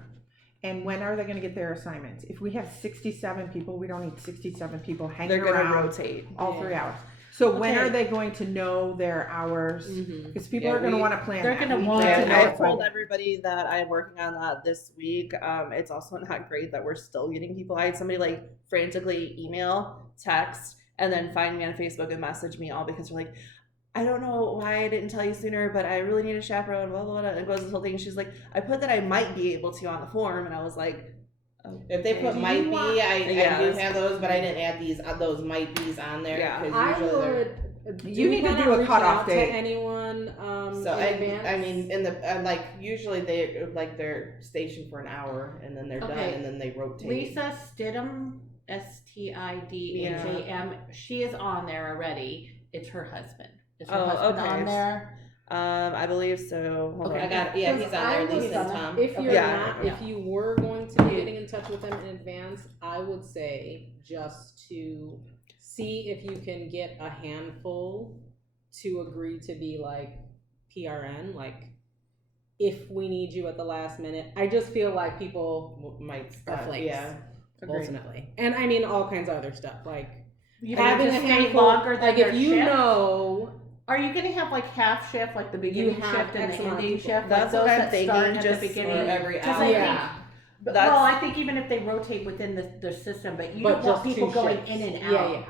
And when are they gonna get their assignments? If we have 67 people, we don't need 67 people hanging They're gonna around rotate. all 3 hours. So when Okay. are they going to know their hours? Because people Yeah, are gonna we- wanna plan they're that. gonna We want need to to know I it's like- told everybody that I'm working on that this week. It's also not great that we're still getting people. I had somebody like frantically email, text, and then find me on Facebook and message me all because they're like, I don't know why I didn't tell you sooner, but I really need a chaperone, blah, blah, blah. And it goes this whole thing. And she's like, I put that I might be able to on the form. And I was like, If they put okay. might be, I Yeah, do that's- have those, but I didn't add those might be's on there. Yeah. 'cause I usually they're- would. You need to we do wanna a reach cutoff out date. to anyone. So in advance? I mean, in the like usually they're stationed for an hour and then they're done Okay. and then they rotate. Lisa Stidham, Stidham. She is on there already. It's her husband. Is her Oh, husband okay. on there? I believe so. Hold Okay, on. I got yeah, he's on there. Because I Lisa and would- Tom. If you're Yeah. not, Yeah. if you were going to be getting in touch with them in advance, I would say just to see if you can get a handful to agree to be like PRN, like if we need you at the last minute. I just feel like people Might are stop. flakes, Yeah. ultimately, and I mean all kinds of other stuff like You having a just stay handful. longer than Like their if you shift? know. Are you gonna have like half shift, like the beginning have shift and X the amount of ending people. shift? That's like what those I'm that thinking, start at just the For beginning. every Because hour. I Yeah. But, That's- well, I think even if they rotate within the system, but you don't want just people two going shifts. in and out Yeah.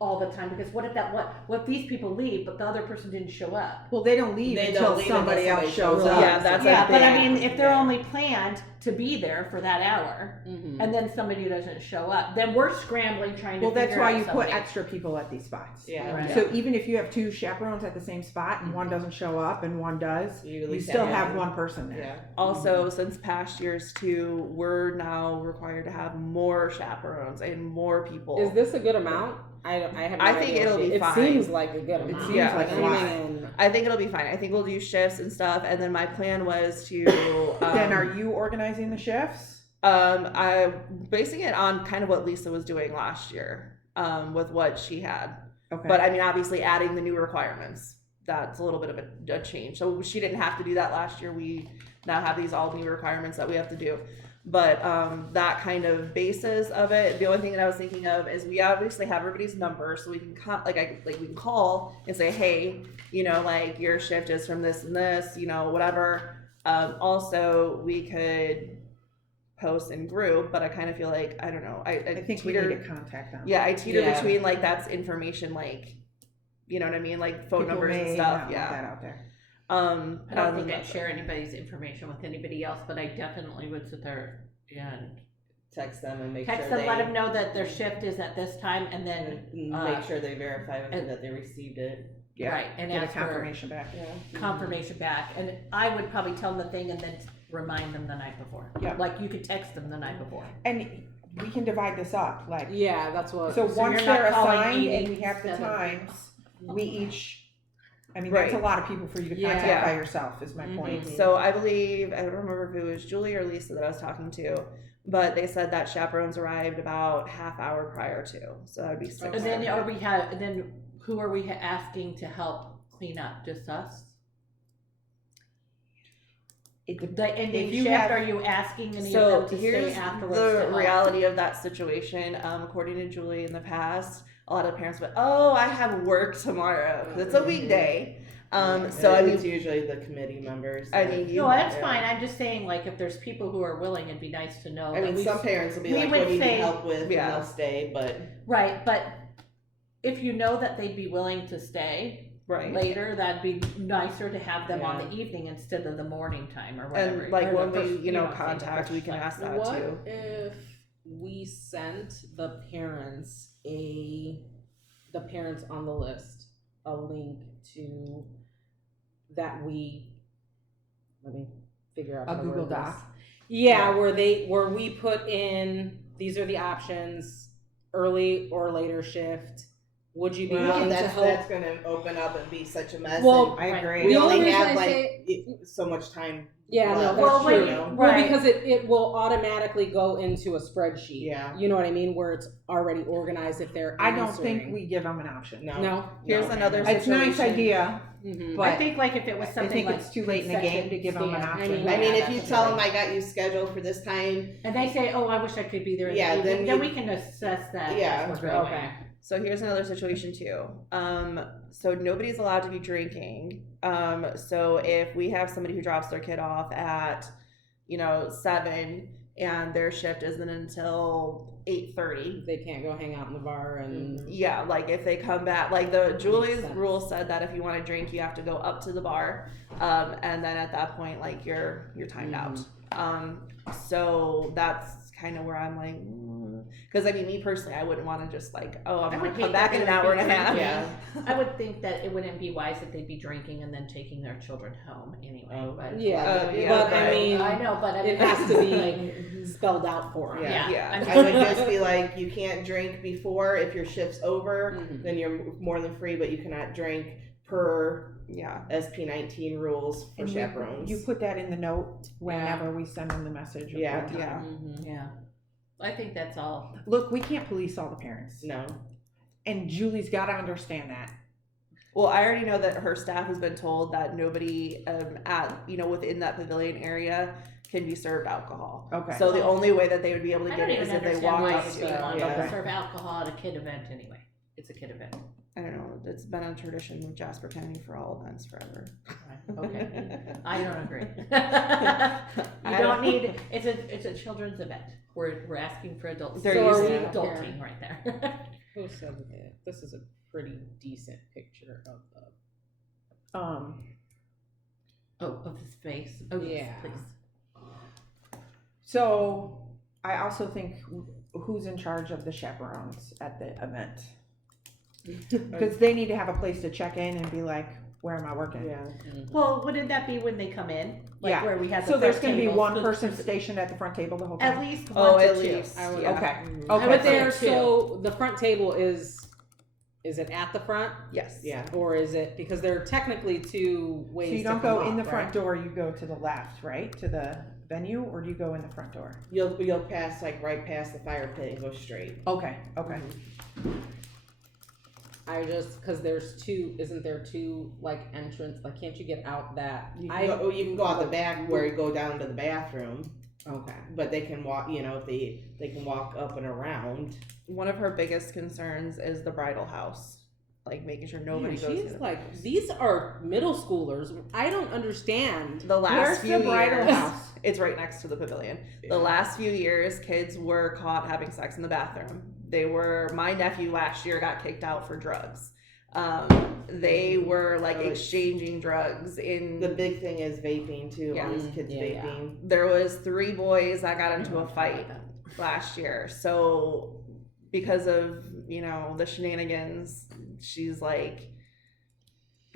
all the time, because what if these people leave, but the other person didn't show up? Well, they don't leave They until don't leave somebody until else somebody shows shows up. up. Yeah, that's Yeah, like but I big. mean, if they're Yeah. only planned to be there for that hour, and then somebody doesn't show up, then we're scrambling trying to Well, that's figure why out you put somebody. extra people at these spots. Yeah. Right. So even if you have 2 chaperones at the same spot and one doesn't show up and one does, You at you least still have have one person there. Yeah. Also, since past years too, we're now required to have more chaperones and more people. Is this a good amount? I have. No I think idea it'll what be it fine. seems like a good amount. seems Yeah. like a I lot. mean, I think it'll be fine. I think we'll do shifts and stuff, and then my plan was to. Then are you organizing the shifts? I'm basing it on kind of what Lisa was doing last year, with what she had. Okay. But I mean, obviously, adding the new requirements. That's a little bit of a change. So she didn't have to do that last year. We now have these all new requirements that we have to do. But that kind of basis of it. The only thing that I was thinking of is we obviously have everybody's number, so we can we can call and say, hey, like your shift is from this and this, whatever. Also, we could post in group, but I kind of feel like I don't know. I think we need to contact them. Yeah, I teeter Yeah. between like that's information, like you know what I mean, like phone People numbers and may stuff. not want Yeah. that out there. I don't other think than I'd that- share anybody's information with anybody else, but I definitely would sit there and Text them and make text sure them, they let them know that their shift is at this time, and then make sure they verify with them and- that they received it. Yeah. right, and Get a ask for confirmation back. Yeah. confirmation back. And I would probably tell them the thing and then remind them the night before. Yeah. Like you could text them the night before. And we can divide this up, like, yeah, that's what. so So once you're not they're calling assigned and 8, we have the 7. times, we each I mean, that's a Right. lot of people for you to Yeah. contact Yeah. by yourself, is my point. So I believe, I don't remember if it was Julie or Lisa that I was talking to, but they said that chaperones arrived about half hour prior to. So that would be 6. And then who are we asking to help clean up? Just us? It dep- The ending If you shift, have- are you asking any So of them to here's stay afterwards? the to help? reality of that situation. According to Julie in the past, a lot of parents went, "Oh, I have work tomorrow 'cause it's a weekday." So I it's mean, usually the committee members. I that- mean, you- No, that's Yeah. fine. I'm just saying, like, if there's people who are willing, it'd be nice to know. I that mean, we- some parents will be we like, would "What do you say- need help with?" Yeah. And they'll stay, but Right, but if you know that they'd be willing to stay right. later, that'd be nicer to have them on Yeah. the evening instead of the morning time or whatever. And like or the when first, we, say contact, the we first, can like, ask that What too. if we sent the parents on the list a link to that let me figure out A how to Google word this. Doc. Yeah, where we put in, these are the options, early or later shift. Would you be well, willing to that's help? going to open up and be such a mess. Well, and I Right. agree. we The only only reason have I like say- so much time. Yeah, no, left, that's Well, true. wait, you know? Well, right. because it will automatically go into a spreadsheet. Yeah. You know what I mean? Where it's already organized if they're I don't answering. think we give them an option. No. No? Here's another It's a nice situation. idea, Mm-hmm. but I think like if it was I something think like it's too late in the game to give them an concession option. stand, I mean, yeah, if you that's tell right. them I got you scheduled for this time, And they say, "Oh, I wish I could be there." in the Yeah, evening," then then you- we can assess that. Yeah, as we're right. going. Okay. So here's another situation too. So nobody's allowed to be drinking. So if we have somebody who drops their kid off at, 7 and their shift isn't until 8:30. They can't go hang out in the bar and Yeah, like if they come back, like the Julie's sense. rule said that if you want to drink, you have to go up to the bar, and then at that point, like you're timed out. So that's kind of where I'm like, because I mean, me personally, I wouldn't want to just like, oh, I'm I gonna would come hate back that in an they would hour be and a half. drinking. yeah. I would think that it wouldn't be wise that they'd be drinking and then taking their children home anyway. Oh. But yeah, yeah, but I right. mean, I know, but I mean, it has to like, be spelled out for them. Yeah. yeah. Yeah. I would just be like, you can't drink before. If your shift's over, Mhm. then you're more than free, but you cannot drink per Yeah. SP19 rules for and chaperones. you put that in the note whenever we send them the message. of Yeah. what time. Yeah. Mhm. Yeah, I think that's all. Look, we can't police all the parents, no. and Julie's got to understand that. Well, I already know that her staff has been told that nobody within that pavilion area can be served alcohol. Okay. So the only way that they would be able to I get don't it even is if they understand walk why up it's to being it. allowed Yeah. to serve alcohol at a kid event anyway. It's a kid event. I don't know. It's been a tradition with Jasper County for all events forever. Okay, I don't agree. I You don't need. It's a children's event. We're asking for adults. They're So used are we to it. adulting right there. Who said that? This is a pretty decent picture of the. Of the space. Oh Yeah. please. So I also think who's in charge of the chaperones at the event, because they need to have a place to check in and be like, where am I working? Yeah. Well, wouldn't that be when they come in? Like Yeah. where we have the So there's going to be one person stationed at the front table the whole At time. least Oh, one to at two. least. I would- Yeah. Okay. Mhm. Okay. But there, So so the front table is it at the front Yes. Yeah. or is it because there are technically two ways? So you to don't come go in up, the front right? door, you go to the left, right, to the venue, or do you go in the front door? You'll pass like right past the fire pit and go straight. Okay. Okay. I just because there's two. Isn't there two like entrance? Like, can't you get out that? You can go out the back where you go down to the bathroom, Okay. but they can walk. If they can walk up and around. One of her biggest concerns is the bridal house, like making sure nobody Man, goes. she's to like, these are middle schoolers. I don't understand. the last Where's few the bridal years, house? It's right next to the pavilion. Yeah. The last few years, kids were caught having sex in the bathroom. My nephew last year got kicked out for drugs. They were like exchanging drugs in. The big thing is vaping too. Yeah. All these kids Yeah, yeah. vaping. There was 3 boys that got into a fight last year. So because of the shenanigans, she's like,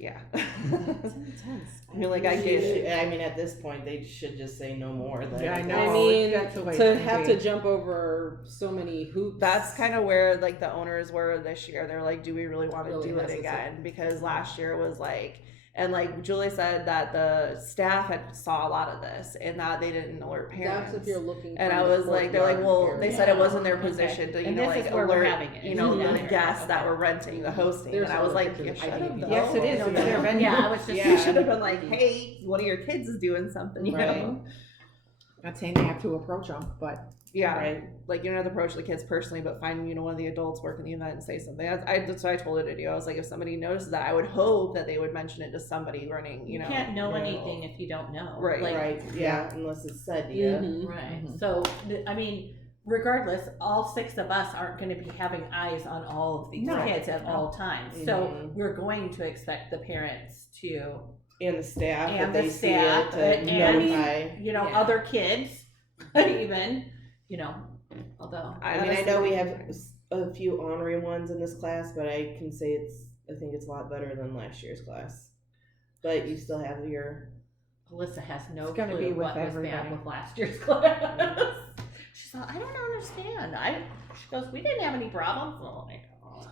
yeah. It's intense. I mean, like, I get it. I mean, at this point, they should just say no more. Than Yeah, I know. I No, mean, that's the way to it's gonna have be. to jump over so many hoops. That's kind of where like the owners were this year. They're like, do we really want to Really do it hesitant. again? Because last year was like, and like Julie said that the staff had saw a lot of this and that they didn't alert parents. That's if you're looking. And from I the was like, they're like, courtyard well, they area. said it wasn't their Okay. position to, you And know, this like is where we're alert, having it. you know, Mhm. the guests that were renting the hosting. There's and I was other like, you pictures. should I have can though. give you Yes, it is. You It's know? their venue. Yeah, I was just. Yeah. You should have been like, hey, one of your kids is doing something, you Right. know? Not saying they have to approach them, but Yeah, Right. like you don't have to approach the kids personally, but find, you know, one of the adults working the event and say something. That's what I told her to do. I was like, if somebody notices that, I would hope that they would mention it to somebody running, you You know. can't know Yeah. anything if you don't know. Right. Like, Right. Yeah. Unless it's said to you. Mhm. Right. Mhm. So, I mean, regardless, all 6 of us aren't going to be having eyes on all of these No. kids at all times. So Mhm. we're going to expect the parents to, And the staff. And if the they staff, see it, and- to notify. you know, Yeah. other kids, even, you know, although. I mean, I know we have a few ornery ones in this class, but I can say I think it's a lot better than last year's class. But you still have your. Alyssa has no It's gonna clue be with what was everybody. bad with last year's class. She's like, I don't understand. She goes, we didn't have any problems. Well, like, oh.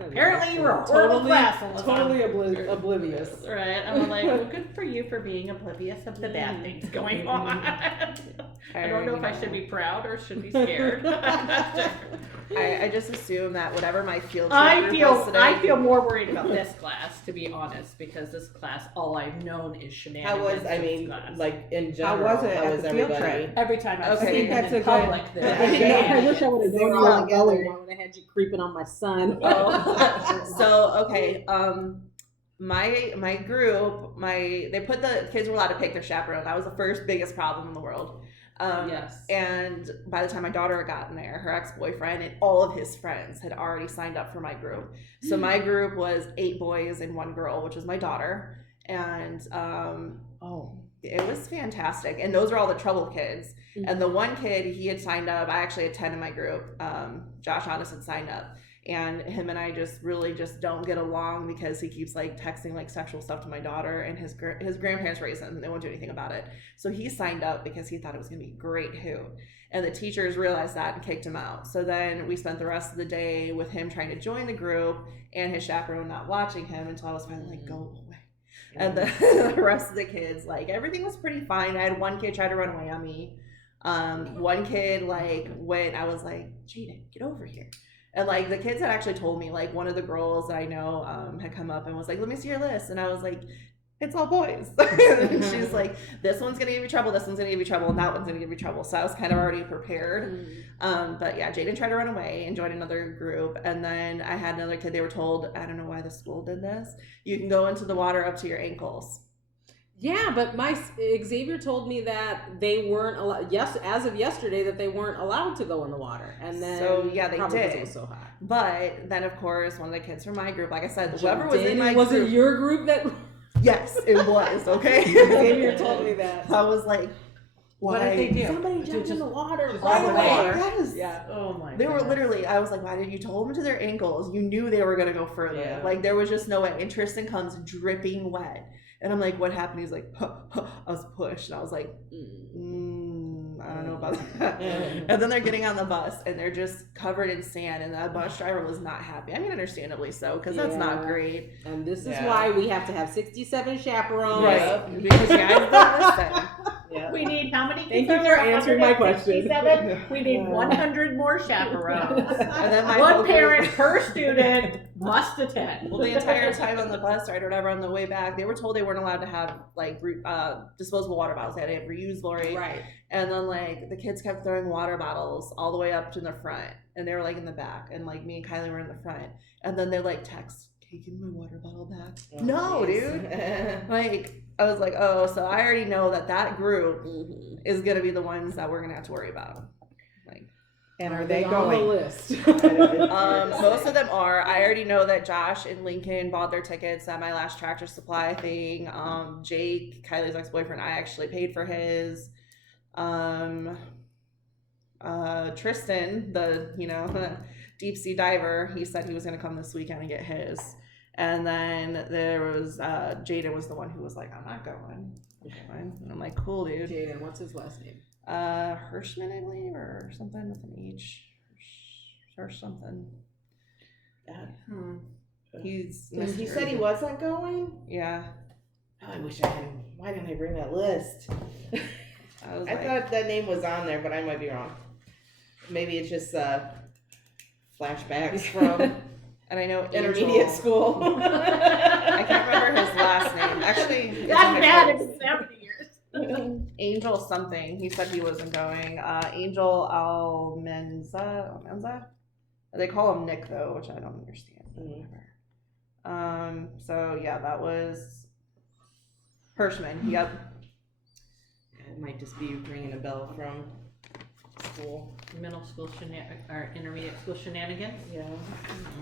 Apparently you were a horrible class, Alyssa. Totally oblivious. Right. I'm like, well, good for you for being oblivious of the bad things going on. I don't know if I should be proud or should be scared. I'm not sure. I just assume that whatever my field trip group was today, I feel more worried about this class, to be honest, because this class, all I've known is How shenanigans. was, I in mean, class. like in How general, was it how at was the field everybody? trip? Every time I've Okay. seen them That's in a good- public, I they're wish I would have They known were you all were going. together. I would have had you creeping on my son. So okay, my group, they put the kids were allowed to pick their chaperone. That was the first biggest problem in the world. Yes. And by the time my daughter had gotten there, her ex-boyfriend and all of his friends had already signed up for my group. So my group was 8 boys and 1 girl, which was my daughter. And it was fantastic. And those are all the trouble kids. And the one kid, he had signed up. I actually had 10 in my group. Josh Honest had signed up. And him and I just really just don't get along because he keeps like texting like sexual stuff to my daughter, and his grandparents raised him and they won't do anything about it. So he signed up because he thought it was going to be a great hoot. And the teachers realized that and kicked him out. So then we spent the rest of the day with him trying to join the group and his chaperone not watching him until I was finally like, go away. And the rest of the kids, like, everything was pretty fine. I had one kid try to run away on me. One kid, like, when I was like, Jaden, get over here. And, like, the kids had actually told me, like, one of the girls that I know had come up and was like, let me see your list. And I was like, it's all boys. And she's like, this one's going to give you trouble, this one's going to give you trouble, and that one's going to give you trouble. So I was kind of already prepared. But yeah, Jaden tried to run away and join another group. And then I had another kid, they were told, I don't know why the school did this, you can go into the water up to your ankles. Yeah, but my Xavier told me that they weren't allowed. Yes, as of yesterday, that they weren't allowed to go in the water. And then So, yeah, they probably 'cause did. It was so hot. But then, of course, one of the kids from my group, like I said, whoever was in Jaden, my was group, it your group that? yes, it was. Okay, Xavier told me that. I was like, What why? did they do? Somebody jumped in the water just right all the away. water? Yes. Yeah. Oh my They were goodness. literally, I was like, why didn't you told them to their ankles? You knew they were going to go further. Yeah. Like, there was just no way. And Tristan comes dripping wet. And I'm like, what happened? He's like, I was pushed. And I was like, I don't know about that. And then they're getting on the bus and they're just covered in sand. And the bus driver was not happy. I mean, understandably so, because that's not Yeah. great. And this is Yeah. why we have to have 67 chaperones. Right. Because you guys don't listen. Yeah. We need how many? Thank kids you are for there? answering my question. 167? We need Yeah. 100 more chaperones. And then my whole One group- parent per student must attend. Well, the entire time on the bus ride or whatever, on the way back, they were told they weren't allowed to have like disposable water bottles. They had to have reusable, right? Right. And then like the kids kept throwing water bottles all the way up to the front, and they were like in the back, and like me and Kylie were in the front. And then they like text, "Can you give me my water bottle back?" Oh, No, jeez. dude. Like I was like, oh, so I already know that group is gonna be the ones that we're gonna have to worry about. Like, And are they on the going? list? most of them are. I already know that Josh and Lincoln bought their tickets at my last Tractor Supply thing. Jake, Kylie's ex-boyfriend, I actually paid for his. Tristan, the deep sea diver, he said he was gonna come this weekend and get his. And then there was Jaden was the one who was like, I'm not going. And I'm like, cool, dude. Jaden, what's his last name? Hirschman, I believe, or something with an H, or something. He's He said he wasn't going. yeah. Oh, I wish I had. Why didn't I bring that list? I was I like, thought that name was on there, but I might be wrong. Maybe it's just flashbacks from and I know intermediate Angel- school. I can't remember his last name. Actually, it's in That's my bad notes. in 70 years. Angel something. He said he wasn't going. Angel Almenza. They call him Nick though, which I don't understand. But whatever. So yeah, that was Hirschman. Yep. It might just be ringing a bell from school. Middle school or intermediate school shenanigans. Yeah.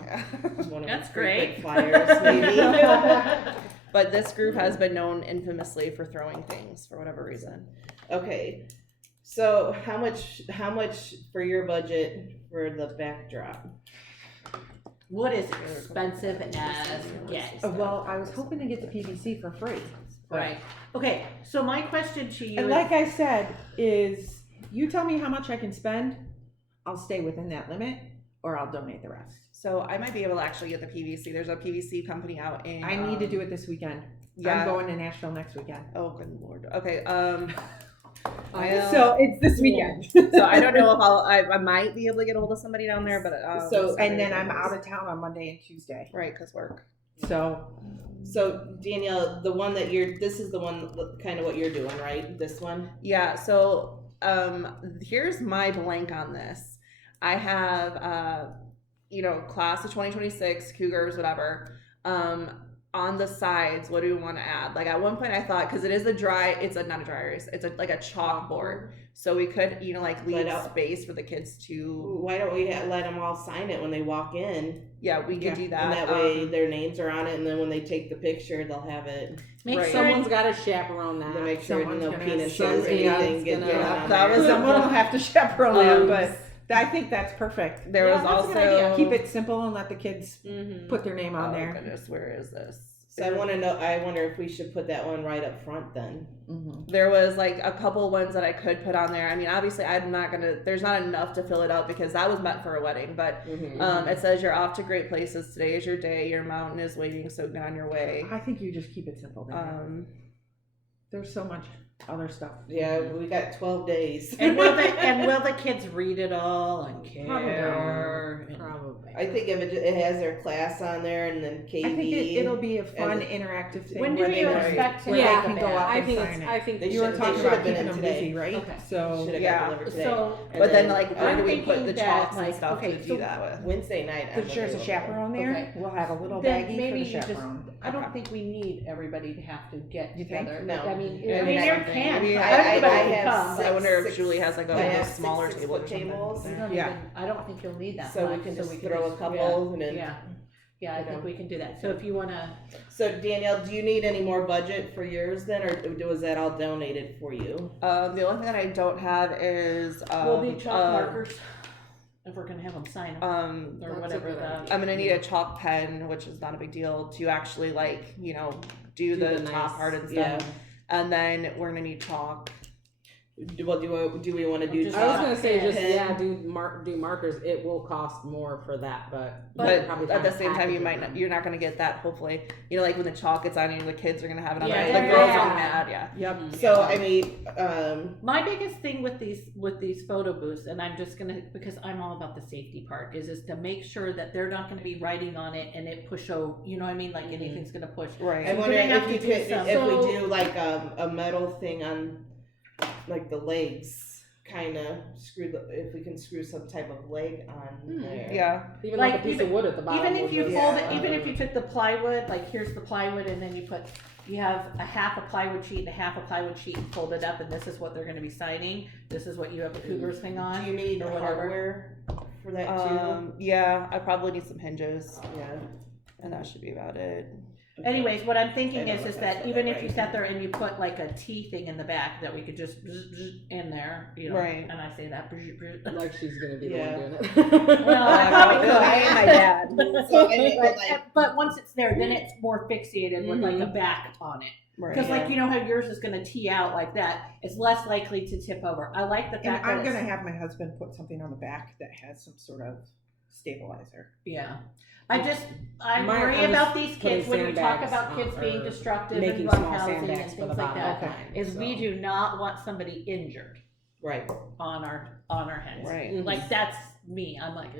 Yeah. One of That's the great. frequent flyers, maybe. But this group has been known infamously for throwing things for whatever reason. Okay. So how much for your budget for the backdrop? What is expensive as get? Well, I was hoping to get the PVC for free. Right. Okay, so my question to you And is, like I said, is you tell me how much I can spend, I'll stay within that limit, or I'll donate the rest. So I might be able to actually get the PVC. There's a PVC company out in. I need to do it this weekend. Yeah. I'm going to Nashville next weekend. Oh, good lord. Okay. So it's this weekend. So I don't know if I might be able to get a hold of somebody down there, but So- And then I'm out of town on Monday and Tuesday. right, cause work. So Danielle, the one that this is the one kind of what you're doing, right? This one? Yeah. So here's my blank on this. I have class of 2026 Cougars, whatever. On the sides, what do we want to add? Like at one point I thought, because it is it's not a dry erase, it's like a chalkboard. So we could, leave Let out. space for the kids to, Why don't we let them all sign it when they walk in? yeah, we could Yeah. do that. And that way their names are on it, and then when they take the picture, they'll have it. make Right. sure Someone's got to chaperone To that. make sure Someone's no gonna- penis someone's or anything get gonna- drawn on that there. was someone will have to chaperone that, Um, but I think that's perfect. there Yeah, was that's a good also idea. Keep it simple and let the kids Mm-hmm. put their name on oh there. goodness, where is this? So I wonder if we should put that one right up front then. Mm-hmm. There was like a couple ones that I could put on there. I mean, obviously there's not enough to fill it out because that was meant for a wedding, but it says you're off to great places. Today is your day. Your mountain is waiting, so get on your way. I think you just keep it simple. Danielle. There's so much other stuff. Yeah, we got 12 days. and will the kids read it all and care? And- Probably. I think if it has their class on there and then KV. I think it'll be a fun, and- interactive thing. When do where you they expect to where have they can it go back? up I and think sign it. I think They You were should- talking they about should've been keeping in them today. busy, right? Okay. So Should have Yeah. got delivered today. So, And But then like I'm where do we put thinking the that, chalks and like, stuff okay, to so do that with? Wednesday night. I'm if there's a available. chaperone there, Okay. we'll have a little then baggie maybe for you the just, chaperone. I don't think we need everybody to have to get You think? together. No. I mean, Maybe there not. can, Maybe everybody I can have come. six- I wonder if Julie has like I have a smaller six table or 6-foot something. tables. You don't Yeah. even, I don't think you'll need that So much. we can just can throw a just- couple and then. Yeah, I you think know. we can do that. So if you wanna, So Danielle, do you need any more budget for yours then, or was that all donated for you? The only thing that I don't have is we'll need chalk markers, if we're gonna have them sign them, or That's a whatever good the. idea. I'm gonna need a chalk pen, which is not a big deal, to actually do the the top nice- part and stuff. Yeah. And then we're gonna need chalk. Do we want to do? Just- I was chalk gonna say just pen? do markers. It will cost more for that, but But probably at the find a same time, you package might of not, them. you're not gonna get that. Hopefully, like when the chalk gets on you, the kids are gonna have it on. Yeah, there. The girls yeah. are mad. Yeah. Yep. So I mean, My biggest thing with these photo booths, and I'm just gonna, because I'm all about the safety part, is to make sure that they're not gonna be writing on it and it push over, you know what I mean, like anything's gonna push. Right. I So wonder they have if to you do could, some- if So- we do like a metal thing on, like the legs, kind of if we can screw some type of leg on there. Yeah. Even like a Like, piece of wood at the bottom. Even if would you just- fold Yeah. it, even if you took the plywood, like here's the plywood, and then you have a half a plywood sheet and a half a plywood sheet and fold it up, and this is what they're gonna be signing. This is what you have the Cougars thing on. Do you need or whatever. hardware for that too? Yeah. I probably need some hinges, Yeah. and that should be about it. Anyways, what I'm thinking I know is that's that what even I if you write. sat there and you put like a T thing in the back, that we could just in there, you know, Right. and I say that. Like she's gonna be Yeah. the one doing it. Well, I probably could. I am my dad. So, I mean, but, like- but once it's there, then it's more fixated with like a back on it. Right. Because like you know how yours is going to tee out like that, it's less likely to tip over. I like the And fact that I'm it's, gonna have my husband put something on the back that has some sort of stabilizer. yeah. I I'm worry just about these kids putting when you talk sandbags about on- kids being or destructive and making rough small housing and sandbags for things the like that. bottom. Is Okay. we do not want somebody injured Right. on our heads. Right. Mhm. Like that's me. I'm like,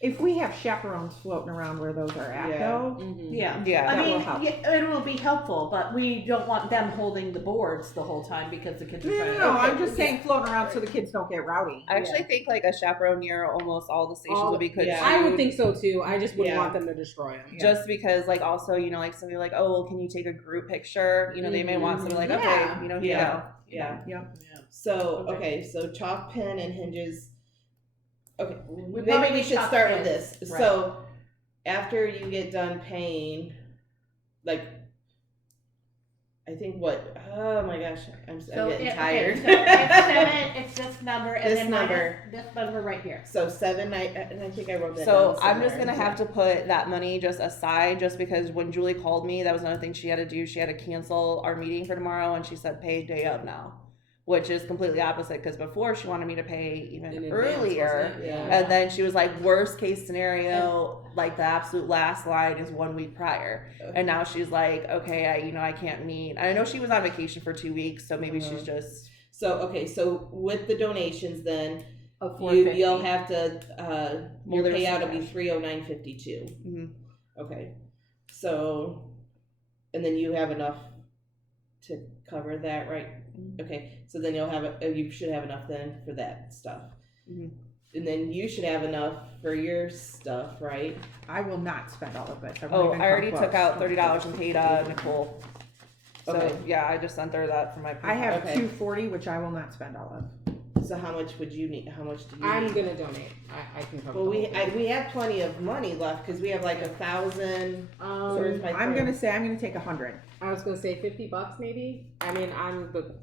If we have chaperones floating around where those are at, Yeah. though, Mhm. yeah. Yeah. I That will mean, help. yeah, it will be helpful, but we don't want them holding the boards the whole time because the kids are trying to. no, I'm just saying floating around so the kids don't get rowdy. I actually think like a chaperone near almost all the stations would be good yeah. too. I would think so too. I just wouldn't Yeah. want them to destroy them. Just because, like, also, you know, like somebody like, oh, well, can you take a group picture? You know, they may want something like, Yeah. okay, you know, here Yeah. you go. Yeah. Yep. So, okay, so chalk pen and hinges. Okay, probably maybe we need should chalk start with pens. this. Right. So, after you get done paying, like, I think what, oh my gosh, I'm getting tired. So it's 7, it's this number, and This then number. minus this number right here. So 7, and I think I wrote that So down I'm just somewhere. gonna have to put that money just aside, just because when Julie called me, that was another thing she had to do. She had to cancel our meeting for tomorrow, and she said pay day of now, which is completely opposite. Because before she wanted me to pay even In advance, earlier, wasn't it? Yeah. and then she was like, worst case scenario, like the absolute last line is 1 week prior, and now she's like, okay, I can't meet. I know she was on vacation for 2 weeks, so maybe she's just So, okay, so with the donations then, Of you'll have to, your there's payout will some be cash. 309.52. Mhm. Okay, so, and then you have enough to cover that, right? Okay, so then you should have enough then for that stuff. Mhm. And then you should have enough for your stuff, right? I will not spend all of it. Oh, I already took out $30 and paid Nicole. So Okay. yeah, I just sent her that for my. I have Okay. 240, which I will not spend all of. So how much would you need, how much do you I'm need? gonna donate. I can cover. Well, the whole thing. we have plenty of money left, cause we have like 1,000. So where's my I'm thing? gonna say I'm gonna take 100. I was gonna say $50 maybe. I mean, I'm the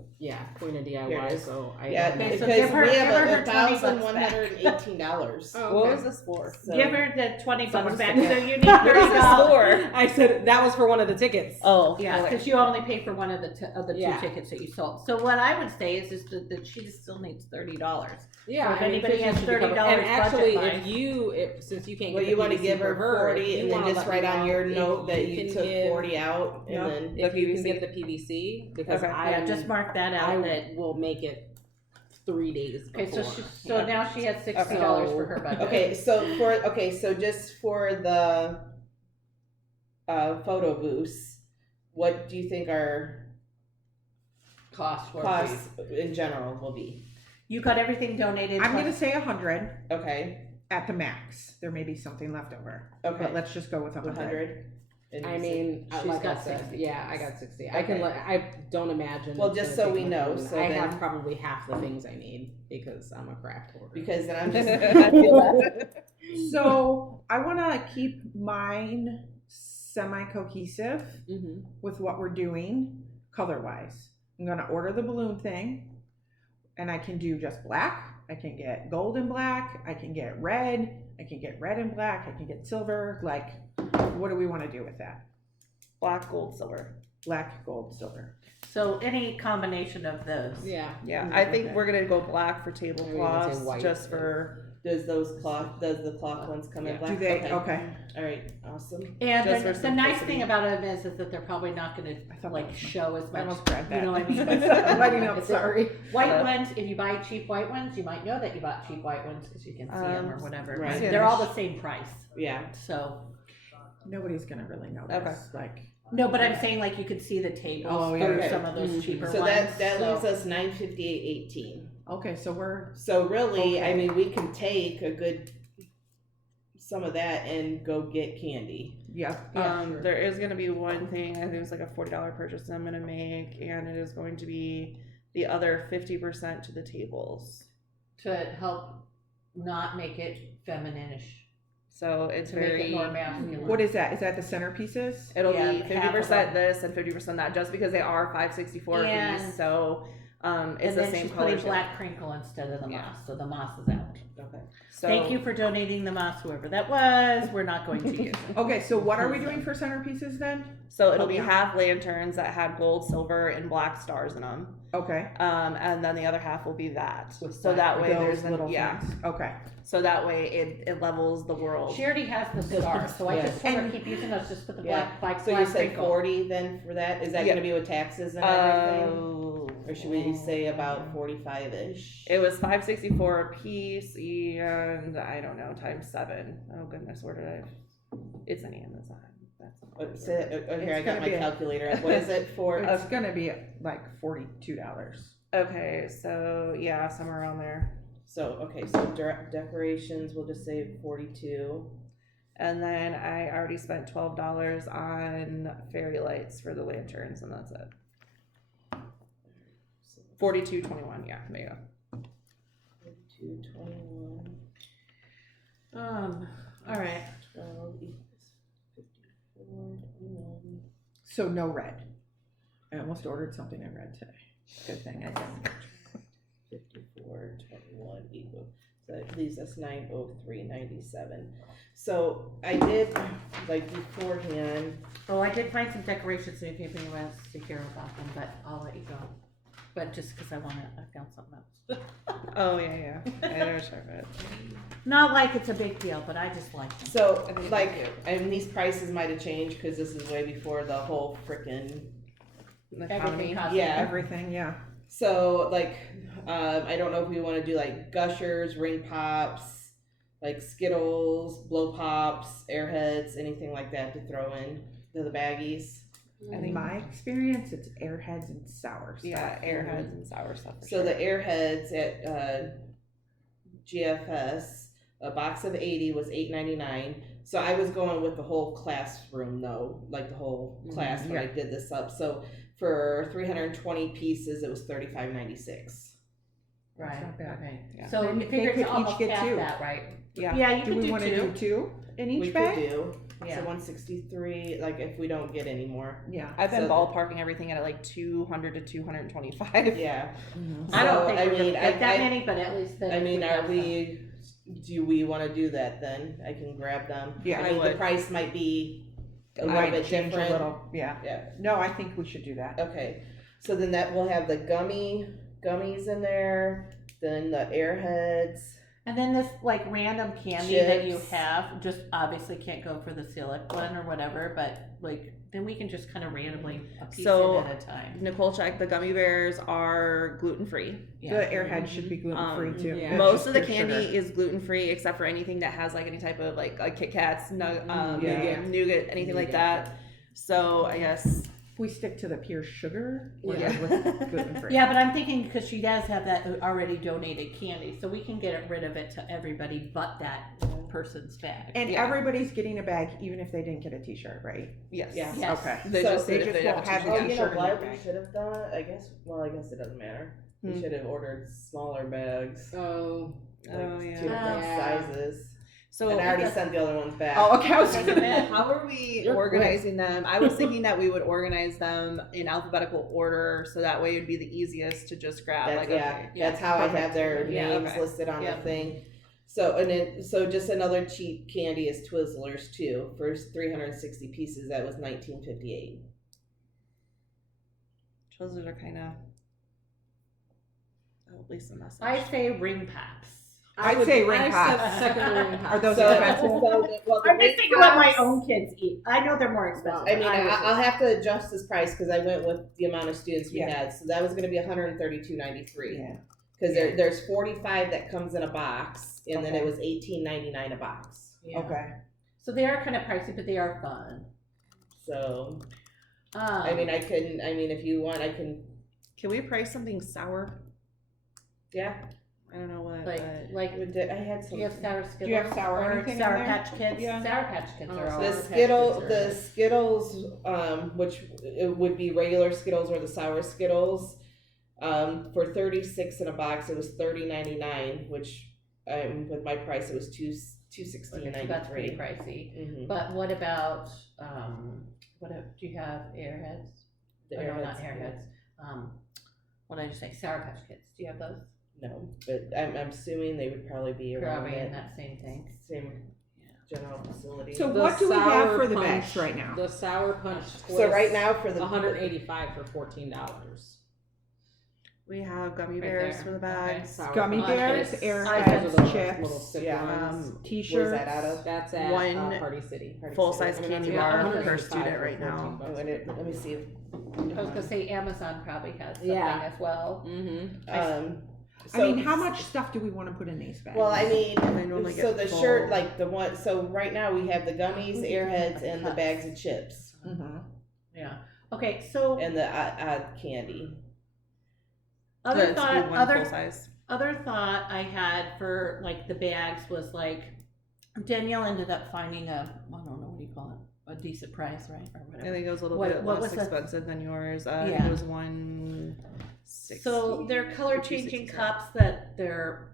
queen of Here it DIY, is. so I Yeah, don't know. Okay, so because give her- we give have her her $20 back. $1,118. Oh, What okay. was this for? So- Give her the $20 Someone's back, ticket. so you need Where's this $30. for? I said that was for one of the tickets. Oh, Yeah, okay. because you only pay for one of the Yeah. two tickets that you sold. So what I would say is that she still needs $30. Yeah, So if I mean, anybody 50 has should be covered. $30 and actually, budget since you can't, Well, get you the want to PVC give her for her, 40 if and you then wanna just let me write on know your if note that you can took give- 40 out Yeah. and then. If The you can PVC? get the PVC, because Okay. I Yeah, just mark that out. I That will make it 3 days okay. before. So now she has $60 for her budget. Okay, so just for the photo booths, what do you think our Cost for costs in general will be? You got everything donated. I'm plus- gonna say 100 Okay, at the max. There may be something left over. okay, But let's just go with 100. 100. And I you said- mean, She's like got I said, 60. yeah, I got 60. Okay. I can. I don't imagine. Well, it's just gonna so take we much know, more than so that. I then- have probably half the things I need because I'm a craft hoarder. because then I'm just. I feel that. So I want to keep mine semi-cohesive Mm-hmm. with what we're doing color-wise. I'm gonna order the balloon thing, and I can do just black. I can get gold and black. I can get red. I can get red and black. I can get silver. Like, what do we want to do with that? Black, gold, silver. Black, gold, silver. So any combination of those. Yeah. Yeah, Mm, I think okay. we're gonna go black for I was gonna say tablecloths, white, just but- for Does the cloth ones come in Yeah. black? Do they? Okay. All right, awesome. And Just the, for the nice simplicity. thing about them is that they're probably not going I to thought like that was my- show as I much. almost grabbed that. You know what I mean? I'm letting up, It's sorry. White Yeah. ones, if you buy cheap white ones, you might know that you bought cheap white ones because you can see them or whatever. right. They're all the same price. Yeah. So, Nobody's gonna really know Okay. this. Like, no, but I'm saying like you could see the tables Oh, yeah. through Okay. some of those Mhm. cheaper So ones. that so. leaves us 958.18. okay, so we're So really, I Okay. mean, we can take a good some of that and go get candy. yeah. There is gonna be one thing, I think it's like a $40 purchase I'm gonna make, and it is going to be the other 50% to the tables. to help not make it feminine-ish. So it's To make very it more masculine. What is that? Is that the centerpieces? It'll Yeah, be half of 50% them. this and 50% that, just because they are 564 And- piece. So it's And the then same she's color. putting black crinkle instead of the Yeah. moss, so the moss is out. Okay. So Thank you for donating the moss, whoever that was. We're not going to use it. Okay, so what are we doing for centerpieces then? So it'll Oh, be yeah. half lanterns that have gold, silver, and black stars in them. Okay. And then the other half will be that. With So black that way Those there's little yeah. things. Okay. So that way it levels the world. She already has the stars, so I Yeah. just told her keep using those. Just put the Yeah. black So you black said crinkle. 40 then for that? Is that Yeah. gonna be with taxes and everything? Oh. Or should we say about 45-ish? It was 564 a piece, and I don't know, times 7. Oh goodness, where did I? It's an Amazon. That's Here, I It's got gonna my be a- calculator. What is it for? It's gonna be like $42. okay. So yeah, somewhere around there. So decorations, we'll just say 42. And then I already spent $12 on fairy lights for the lanterns, and that's it. 42.21. Yeah, there you go. 42, 21, All right. 12 equals 54, 21. So no red. I almost ordered something in red today. Good thing I didn't. 54, 21 equals. So that leaves us 903.97. So I did, like beforehand, Oh, I did find some decorations, so if anybody wants to hear about them, but I'll let you go. But just because I found something else. Oh yeah, yeah. I know, sure, but Not like it's a big deal, but I just like them. so I think like, that's I mean, these prices might have changed because this is way before the whole frickin' the Everything economy. costs Yeah. Everything, yeah. So like, I don't know if we want to do like gushers, ring pops, like Skittles, blow pops, airheads, anything like that to throw in to the baggies. I In think my experience, it's airheads and sour stuff. yeah, airheads and sour stuff. For So sure. the airheads at GFS, a box of 80 was $8.99. So I was going with the whole classroom though, like the whole class when I did this up. So for 320 pieces, it was $35.96. Right. That's not bad. Okay. Yeah. So Then you figure they it's could each almost get half two. that, right? Yeah. Yeah, you Do could we do want to two. do two in each We bag? could do. Yeah. So 163, like if we don't get any more. Yeah. I've been So- ballparking everything at like 200 to 225. Yeah. I don't So, think I we're gonna mean, get that I- many, but at least then. I if mean, have are some. do we want to do that then? I can grab them. Yeah, I I mean, the would. price might be a little Might bit change different. a little. Yeah. Yeah. No, I think we should do that. Okay. So then that will have the gummies in there, then the airheads. And then this like random candy that you Chips. have, just obviously can't go for the Silic one or whatever, but like then we can just kind of randomly a piece So- in at a time. Nicole checked, the gummy bears are gluten free. Yeah. The airheads should be gluten free too. yeah. That's Most just of the pure candy sugar. is gluten free except for anything that has like any type of like Kit Kats, Yeah. nougat, anything like that. So I guess If we stick to the pure sugar, we're Yeah. good with gluten free. Yeah, but I'm thinking because she does have that already donated candy, so we can get rid of it to everybody but that person's bag. And Yeah. everybody's getting a bag even if they didn't get a t-shirt, right? yes. Yeah. Yes. Okay. They So just they if just they won't have have a Oh, the you t-shirt know in their what? We bag. should have done. I guess it doesn't matter. We Hmm. should have ordered smaller bags. Oh, Like Oh, two yeah. different Yeah. sizes. So And I already sent the other ones back. Oh, okay. I was Doesn't matter. how are we You're organizing them? I was thinking that we would organize them in alphabetical order, so that way it would be the easiest to just grab. That's, like, yeah, okay. that's how I have Perfect. their Yeah, names okay. listed on Yeah. the thing. So just another cheap candy is Twizzlers too. For 360 pieces, that was $19.58. Twizzlers are kind of. Oh, at least a message. I say ring pops. I'd say ring I pops. said second ring pops. Are those So, expensive? well, the I'm ring just thinking what my pops- own kids eat. I know they're more expensive. I mean, but I'll have to adjust this price because I went with the amount of students we Yeah. had. So that was going to be $132.93. Yeah. Because there's 45 that comes in a box, and then Okay. it was $18.99 a box. Yeah. Okay. So they are kind of pricey, but they are fun. So Um, if you want, I can. Can we price something sour? Yeah, I don't know what. like I had some. do you have sour Skittles? Do you have sour or anything in Sour there? Patch Kids? Yeah. Sour Patch Kids Oh, are all. The Skittles, which it would be regular Skittles or the sour Skittles, for 36 in a box, it was $30.99, which with my price it was $260 Okay, and so that's pretty 93. pricey. Mm-hmm. But what about, do you have Airheads? The Oh, no, not Airheads, Airheads. What did I just say? Sour Patch Kids. Do you have those? No, but I'm assuming they would probably be around Probably in that that same thing. same general facility. So The what do we have Sour for the Punch- bags right now? The Sour Punch twist. So right now for the 185 for $14. We have gummy Right bears there. for the Okay. bags. Sour Gummy Punch. bears, Those Airheads, are the chips, little stick yeah. ones. T-shirts. Where's that out of? That's at One Party City. Full size I mean, candy that's bar about per 185 student for right now. $14. Oh, and let me see. I was gonna say Amazon probably has something Yeah. as well. Mm-hmm. I mean, how much stuff do we want to put in these bags? Well, I They mean, normally so get the full. shirt, like the one, so right now we have the gummies, Airheads, and the Cups. bags of chips, Mhm. Yeah. Okay, so and the candy. other That's thought, one other full size. other thought I had for like the bags was like Danielle ended up finding I don't know, what do you call it? A decent price, right? Or I whatever. think it was a little What- bit what less was the- expensive than yours. I think Yeah. it was 160. So they're color changing 260. cups that they're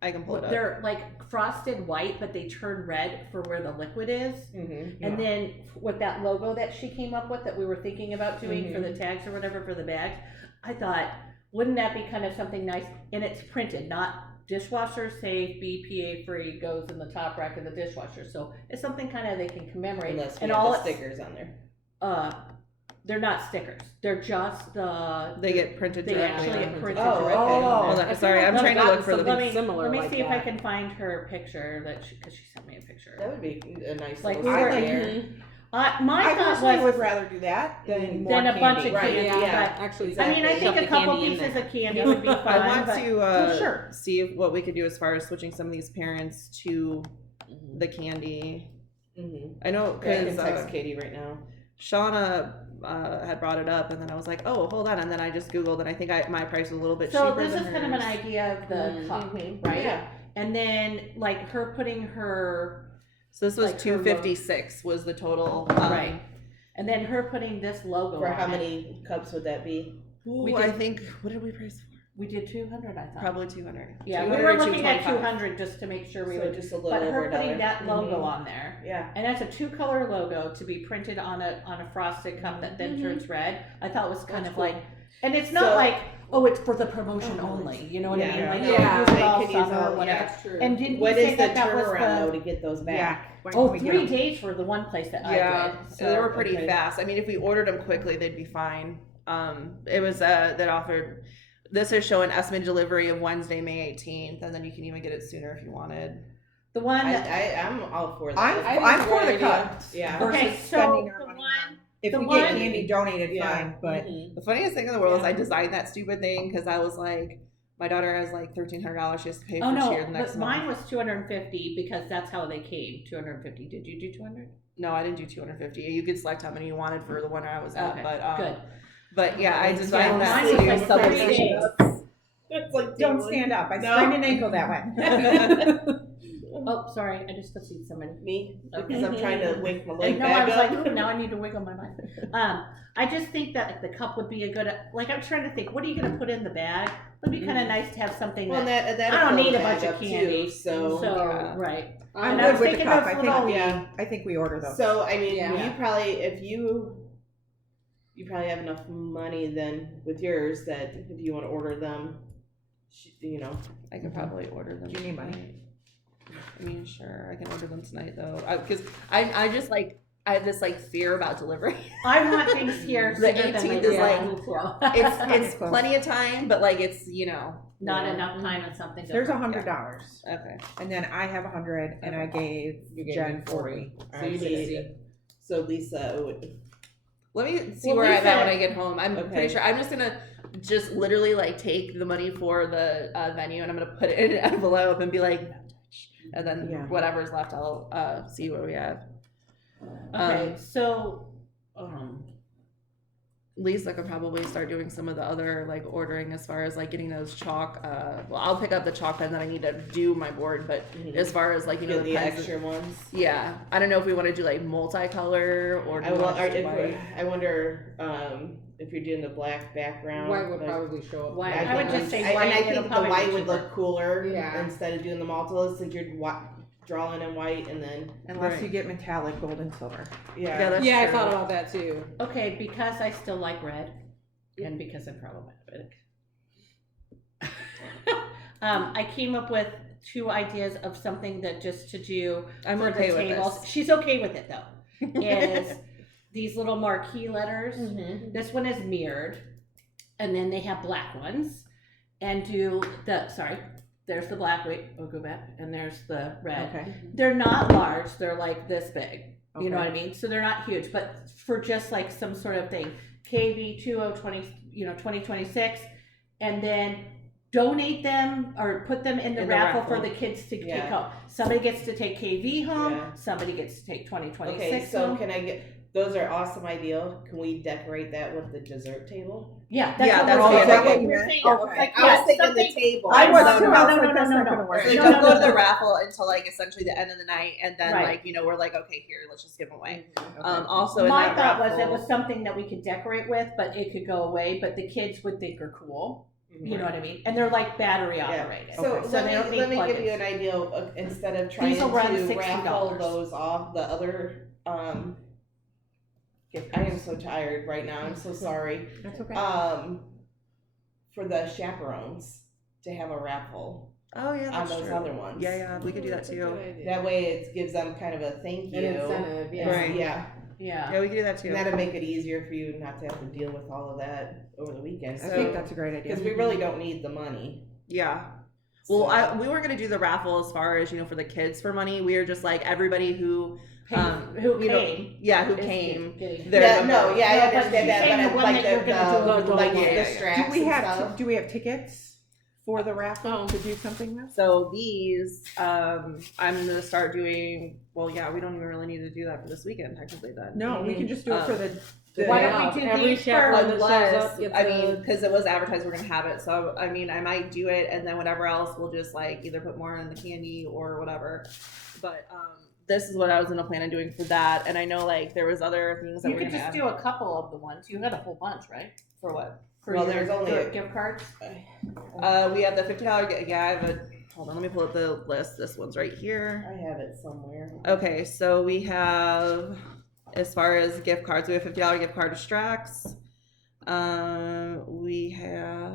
I can pull it up. they're like frosted white, but they turn red for where the liquid is. Mm-hmm. And then with that logo that she came up with that we were thinking about doing for the Mm-hmm. tags or whatever for the bags, I thought, wouldn't that be kind of something nice? And it's printed, not dishwasher safe, BPA free, goes in the top rack of the dishwasher. So it's something kind of they can commemorate. Unless we and have all the it's- stickers on there. They're not stickers. They're just They get printed they directly. actually on get the- printed Oh, directly. okay. Hold on, I feel sorry, like I'm I've trying to gotten look for the. something Let me similar let me like see if I that. can find her picture that because she sent me a picture. That would be a nice Like, little we were- souvenir. My I thought personally would was rather do that than more than a bunch candy. of Right, candy. yeah. But Actually, I mean, I shove think the a couple candy in pieces there. of candy would be fun. I want but to Well, sure. see what we could do as far as switching some of these parents to the candy. Mm-hmm. I know I can because text Katie right now. Shauna had brought it up, and then I was like, "Oh, hold on!" And then I just googled, and I think my price was a little bit So cheaper this than is kind of an hers. idea of the cup, right? Yeah. And then like her putting her So this was like her 256 was the total. right, and then her putting this logo. For on how it. many cups would that be? We I did- think what did we price for? We did 200, I thought. Probably 200. Yeah, we 200 were or looking at 225. 200 just to make sure we So would. just a little But over her a putting dollar. that logo Mhm. on there, Yeah. and that's a 2-color logo to be printed on a frosted cup that then turns red. I thought was kind That's of cool. like, and it's not So- like, oh, it's for the promotion only. You know what I mean? Yeah. Like, Yeah. oh, use it all They could use summer all- or whatever. yeah. true. And didn't What you say is the that was turnaround though the? to get those Yeah. back? When Oh, can we get 3 them? days for the one place that Yeah, I did. they were pretty okay. fast. I mean, if we ordered them quickly, they'd be fine. It was that offered. This is showing estimated delivery of Wednesday, May 18th, and then you can even get it sooner if you wanted. The one that. I'm all for that. I'm for the cups. Yeah. Versus Okay, so spending our the money one. If the we one- get candy donated, Yeah. fine. But Mhm. The funniest thing in the world is Yeah. I designed that stupid thing because I was like, my daughter has like $1,300 she has to pay for Oh no, cheer the next but mine month. was 250 because that's how they came. 250. Did you do 200? No, I didn't do 250. You could select how many you wanted for the one I was at, Okay, but good. But yeah, I Yeah, designed that mine was too. like So 30 it's- days. It's like don't stand up. I No. sprained an ankle that way. Oh, sorry, I just see somebody. Me, Okay. because I'm trying to wake my I leg know, I back was up. like, ooh, now I need to wiggle my mind. I just think that the cup would be a good, like, I'm trying to think, what are you gonna put in the bag? It'd be kind of nice to have something Well, that, that I don't fill need the a bunch bag of up candy. too, so yeah. right. I'm And I good was with the thinking cup. those I think little- yeah. I think we order those. So I mean, Yeah. you probably if you probably have enough money then with yours that if you want to order them, you know. I could probably order them. Do you need money? tonight. I mean, sure, I can order them tonight though, because I just like I have this like fear about delivery. I want things here The sooner than 18th later. is like- Yeah. It's plenty of time, but like it's Not Yeah. enough time and something. There's different. $100, okay. and then I have 100, and I gave You gave Jen me 40. So you need. So Lisa would. Let me see Well, where I'm Lisa- at when I get home. I'm Okay. pretty sure I'm just gonna just literally like take the money for the venue and I'm gonna put it in an envelope and be like, no touch. And then Yeah. whatever's left, I'll see what we have. Okay, Um, so, Lisa could probably start doing some of the other like ordering as far as like getting those chalk. Well, I'll pick up the chalk pen that I need to do my board, but as far as like Get the pens- extra ones. yeah, I don't know if we want to do like multicolor or do I, we will, want just I, white. I wonder. if you're doing the black background. White would but probably show up. White. I I would think just say and white, I it'll think the probably white be would cheaper. look cooler Yeah. instead of doing the multiple, since you're drawing in white and then Unless Right. you get metallic gold and silver. Yeah, that's Yeah, I true. thought about that too. Okay, because I still like red, and because I'm problematic. I came up with 2 ideas of something that just to do I'm for okay the with tables. this. She's okay with it though. Is these little marquee letters. Mm-hmm. This one is mirrored, and then they have black ones. And do the there's the black. Wait, we'll go back, and there's the red. Okay. They're not large. They're like this big. You know Okay. what I mean? So they're not huge, but for just like some sort of thing, KV 2026, and then donate them or put them in the In the raffle for raffle. the kids to Yeah. take home. Somebody gets to take KV home. Yeah. Somebody gets to take 2026 Okay, so home. can I get, those are awesome idea. Can we decorate that with the dessert table? Yeah, that's Yeah, what that's we're what saying. I That's what think. we're saying. Okay. Like, I was thinking something- the table. I was No, too. no, I was no, like, no, that's no, not no. gonna work. So No, don't no, go no, to the no. raffle until like essentially the end of the night, and then Right. like we're like, okay, here, let's just give them away. Mm-hmm. Also, in My that thought was it raffle- was something that we could decorate with, but it could go away, but the kids would think are cool. You know what I mean? And they're like battery Yeah. operated. So Okay. So they don't need let me give you plugins. an idea of, instead of trying These will run to $60. raffle those off, the other, I am so tired right now, I'm so sorry. That's okay. For the chaperones, to have a raffle Oh yeah, on that's those true. other ones. Yeah, we could do that That's a too. good idea. That way it gives them kind of a thank you. An incentive, yeah. Right. Yeah, Yeah. Yeah, we could do that too. and that'll make it easier for you not to have to deal with all of that over the weekend. I think that's a great idea. Because we really don't need the money. Yeah. Well, So- we weren't gonna do the raffle as far as for the kids for money. We were just like everybody who Who you know, came? who is came. getting- They're Yeah, the no, money. yeah, No, I but understand she's saying that, the but one like that you're gonna do like yeah, the yeah. straps Do we and have stuff. do we have tickets for the raffle to do something with? So these, I'm gonna start doing. Well, yeah, we don't even really need to do that for this weekend technically. Then No, we can just do it for the. Why Yeah, don't we do every these chaperone first? that shows up Unless gets I a- mean, because it was advertised we're gonna have it, so I mean, I might do it, and then whatever else, we'll just like either put more in the candy or whatever. But this is what I was gonna plan on doing for that, and I know like there was other things that You we're could gonna just add. do a couple of the ones. You had a whole bunch, right? For what? For Well, your there's only a- gift cards. We have the $50. Yeah, I have a. Hold on, let me pull up the list. This one's right here. I have it somewhere. Okay, so we have, as far as gift cards, we have $50 gift card to Strax. We have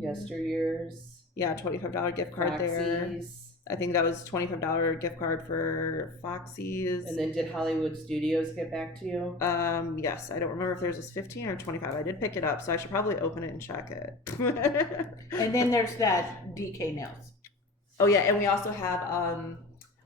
Yesteryears. yeah, $25 gift card there. Foxy's. I think that was $25 gift card for Foxy's. And then did Hollywood Studios get back to you? Yes, I don't remember if theirs was 15 or 25. I did pick it up, so I should probably open it and check it. And then there's that DK nails. Oh yeah, and we also have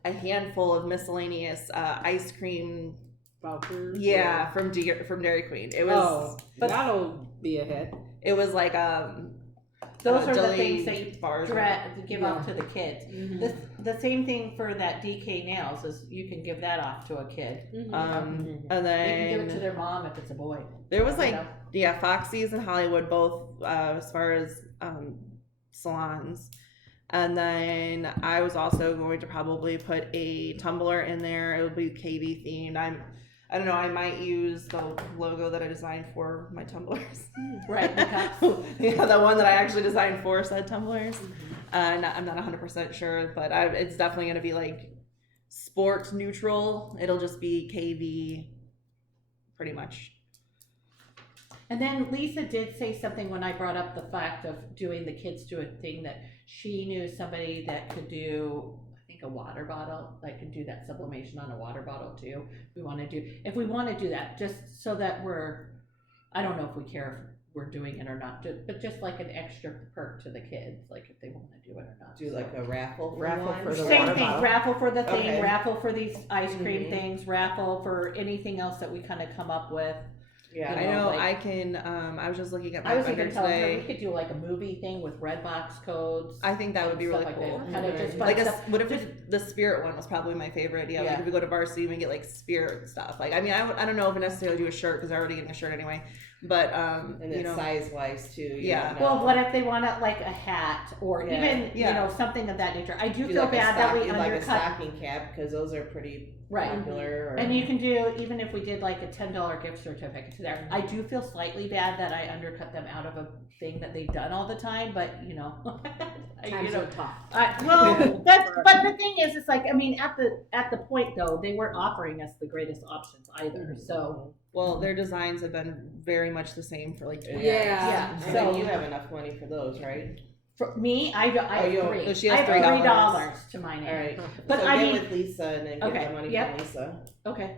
a handful of miscellaneous ice cream. Vouchers. Yeah, from Dairy Queen. It was Oh, that'll be a hit. it was like Those are the jelly things that you bars. give off to the kids. The same thing for that DK nails is you can give that off to a kid. And They can give it to then their mom if it's a boy. there was like you know? yeah, Foxy's and Hollywood both as far as salons. And then I was also going to probably put a tumbler in there. It would be KV themed. I don't know. I might use the logo that I designed for my tumblers. Right. the cups. Yeah, the one that I actually designed for said tumblers. I'm not 100% sure, but it's definitely going to be like sport neutral. It'll just be KV, pretty much. And then Lisa did say something when I brought up the fact of doing the kids do a thing that she knew somebody that could do, I think a water bottle, like could do that sublimation on a water bottle too. If we want to do that, just so that I don't know if we care if we're doing it or not, but just like an extra perk to the kids, like if they want to do it or not. Do like a raffle for Raffle one? for the Same water thing, bottle. raffle for the thing, Okay. raffle for these ice cream Mhm. things, raffle for anything else that we kind of come up with. Yeah. I You know, know like- I can. I was just looking at my I was binder even telling her we today. could do like a movie thing with red box codes. I think that would be stuff really like cool. that. Kind of just fun Like stuff. what if the spirit one was probably my favorite idea. Like Yeah. if we go to varsity and we get like spirit stuff. Like I mean I don't know if I necessarily do a shirt because I'm already getting a shirt anyway. But And you then know, size wise too. you Yeah. don't know. Well, what if they want it like a hat or Yeah. even, Yeah. you know, something of that nature? I do Do feel like a bad that we stocking, like a undercut. stocking cap, because those are pretty Right. popular. Or, And you can do, even if we did like a $10 gift certificate to there, I do feel slightly bad that I undercut them out of a thing that they've done all the time, but you know. Times are tough. Well, but the thing is, it's like, I mean, at the point though, they weren't offering us the greatest options either, so. well, their designs have been very much the same for like 20 Yeah. years. Yeah. And So- then you have enough money for those, right? For me, I have you- three. so she I has have $3. $3 to my name. All right. But so I get mean- with Lisa and then get Okay, the money yep. from Lisa. Okay.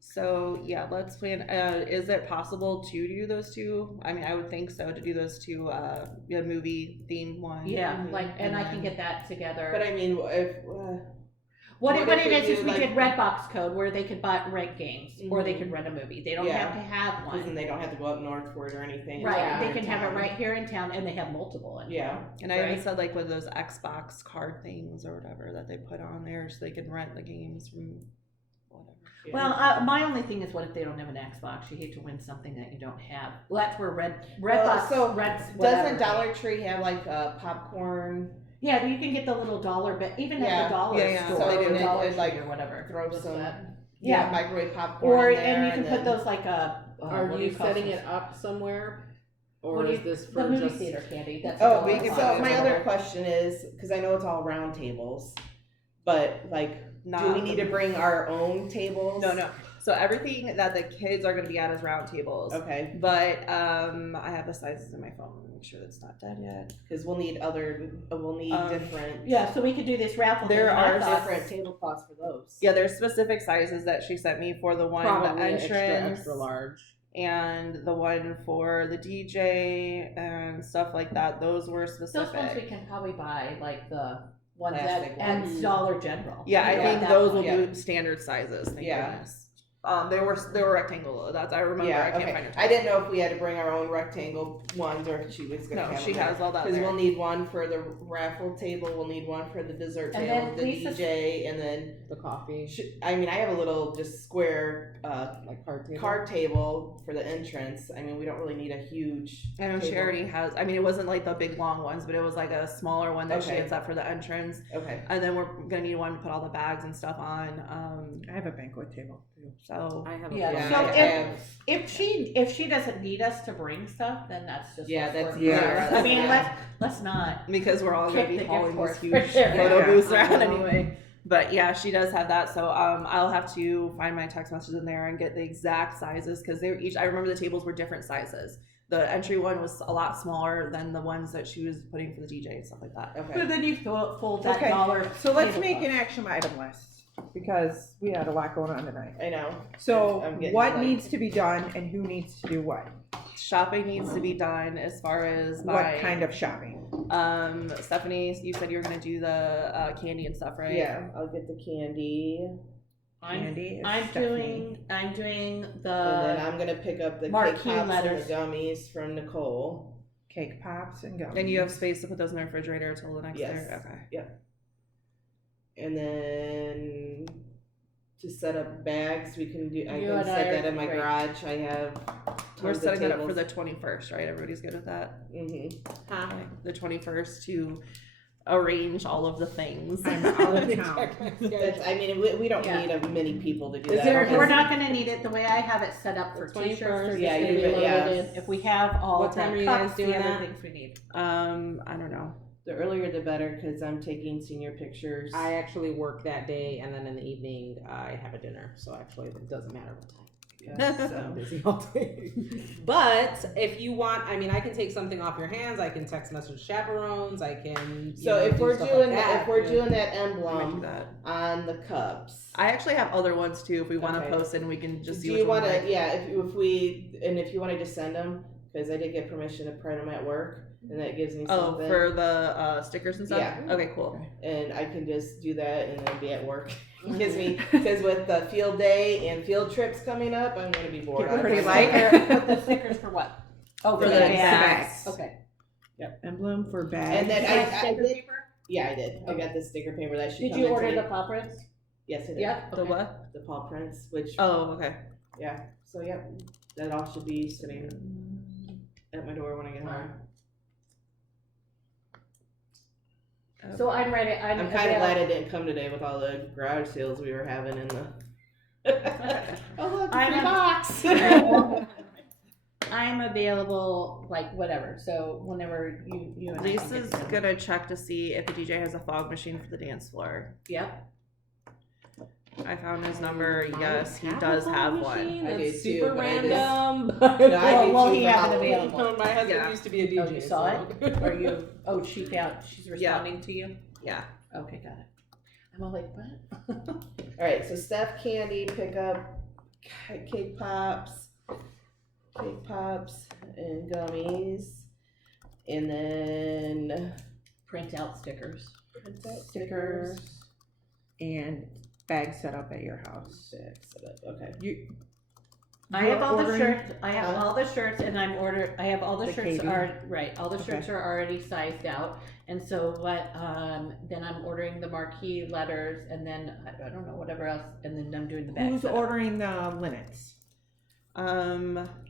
So yeah, let's plan. Is it possible to do those two? I mean, I would think so, to do those two movie themed ones. Yeah, Mhm. like, and I can get that together. But I mean, if What What it if we is do, we like- did Redbox code where they could rent games or they Mhm. could rent a movie. They don't Yeah. have to have then one. they don't have to go up northward or anything. Right, Yeah. they can have it right here in town and they have multiple in Yeah. town. And I even Right. said like with those Xbox card things or whatever that they put on there, so they can rent the games from whatever. Yeah. Well, my only thing is, what if they don't have an Xbox? You hate to win something that you don't have. Well, that's where Well, Redbox so rents. doesn't whatever. Dollar Tree have like popcorn? Yeah, you can get the little dollar bit, even at Yeah. the dollar Yeah, yeah. store So they or do it- Dollar it, Tree like, or whatever. Throw What's some that? yeah, Yeah. microwave popcorn. Or in there, and you can put then- those like Are what do you call setting those? it up somewhere? Or What do is you- this the for movie just theater candy? That's Oh, $1 we can- so box. my other question is, because I know it's all round tables, but like, do we need to bring our own tables? No. So everything that the kids are going to be at is round tables. Okay, But I have the sizes in my phone. Make sure that's not dead yet. because we'll need different. Yeah, so we could do this raffle. There thing, and I are thought- different tablecloths for those. Yeah, there's specific sizes that she sent me for the one probably the entrance extra large? and the one for the DJ and stuff like that. Those were Those specific. ones we can probably buy, like the ones Plastic at ones. Dollar General. Yeah, I Yeah, think that those one. will Yeah. be standard sizes. Thank Yeah. goodness. They were rectangle. That's I remember. I Yeah, can't okay. find it. I didn't know if we had to bring our own rectangle ones or if she was gonna No, have she them has all that Because there. we'll need one for the raffle table, we'll need one for the dessert And table, then the Lisa's- DJ, and then The coffee, I mean, I have a little just square like card table. card table for the entrance. I mean, we don't really need a huge. I know she table. already has. I mean, it wasn't like the big long ones, but it was like a smaller one that she Okay. had set for the entrance. Okay. And then we're gonna need one to put all the bags and stuff on. I have a banquet table too. So I have a Yeah, Yeah, so I have- if she doesn't need us to bring stuff, then that's just Yeah, what's that's worth yeah. it. I mean, Yeah. let's not. because we're all Kick gonna be the gift hauling horse these huge right there. photo Yeah. booths around Uh-huh. anyway. But yeah, she does have that. So I'll have to find my text messages in there and get the exact sizes because they're each. I remember the tables were different sizes. The entry one was a lot smaller than the ones that she was putting for the DJ and stuff like that. But Okay. then you fold that Okay, dollar. So let's tablecloth. make an action item list because we had a lot going on tonight. I know. So I'm getting what late. needs to be done and who needs to do what? Shopping needs to be done as far as What kind of shopping? Stephanie, you said you were gonna do the candy and stuff, right? Yeah, I'll get the candy, Candy is I'm Stephanie. doing and then the I'm gonna pick up the cake marquee pops letters. and the gummies from Nicole. Cake pops and gummies. And you have space to put those in the refrigerator until the next Yes. day. Okay. And then to set up bags, we can do. I You can and I set are that in my great. garage. I have. We're tons of setting that up for tables. the 21st, right? Everybody's good with that? Mhm. Huh? Okay. The 21st to arrange all of the things. I'm out of town. That's, I mean, we don't Yeah. need many people to do Is that. there- We're because- not gonna need it the way I have it set up for The t-shirts. 21st, They're yeah, just you gonna be do it, yeah. loaded. If we have all What the time are you guys cups, the doing other that? things we need. I don't know. The earlier the better, because I'm taking senior pictures. I actually work that day, and then in the evening I have a dinner. So actually, it doesn't matter what time. I'm busy all day. But if you want, I mean, I can take something off your hands. I can text message chaperones. I can. So you know, if do we're stuff doing like that, if we're yeah. doing that I might do emblem that. on the cups, I actually have other ones too. If we want to Okay. post it, and we can just see do which you one want we to? like. Yeah, if you want to just send them, because I did get permission to print them at work, and that gives me Oh, something. for the stickers and stuff. Yeah. Okay, cool. And I can just do that and then be at work. It gives me, because with the field day and field trips coming up, I'm going to be bored. Get out of pretty my light. mind. But the stickers for what? Oh, For the bags. Okay. Emblem for bags. And then Did you I sticker did. paper? Yeah, I did. I got the sticker paper that should Did come you in order today. the paw prints? Yes, I did. Yeah. The what? The paw prints, which Oh, okay. Yeah. So yeah, that all should be sitting at my door when I get home. So I'm ready. I'm kind of glad it didn't come today with all the garage sales we were having in the. Oh look, I'm free a- box. I'm available, like, whatever, so whenever you and I can get Lisa's together. gonna check to see if the DJ has a fog machine for the dance floor. Yep, I found his number. Might Yes, he have does a have phone one. machine. I That's do super too, but I just- random. No, I do Well, too well, for he had it Halloween. available. My husband Yeah. used to be a DJ. Oh, you saw so- it? Are you, she's responding to you? Yeah. Okay, got it. I'm all like, what? All right, so Steph Candy pick up cake pops, and gummies, and then Print out stickers. print out Stickers and bag set up at your house. Set up. Okay. You. I have all the ordering- shirts, I have all the shirts, and I have all the The shirts KB. are, right, all the shirts Okay. are already sized out. And so what, then I'm ordering the marquee letters, and then, I don't know, whatever else, and then I'm doing the back. Who's setup. ordering the linnets?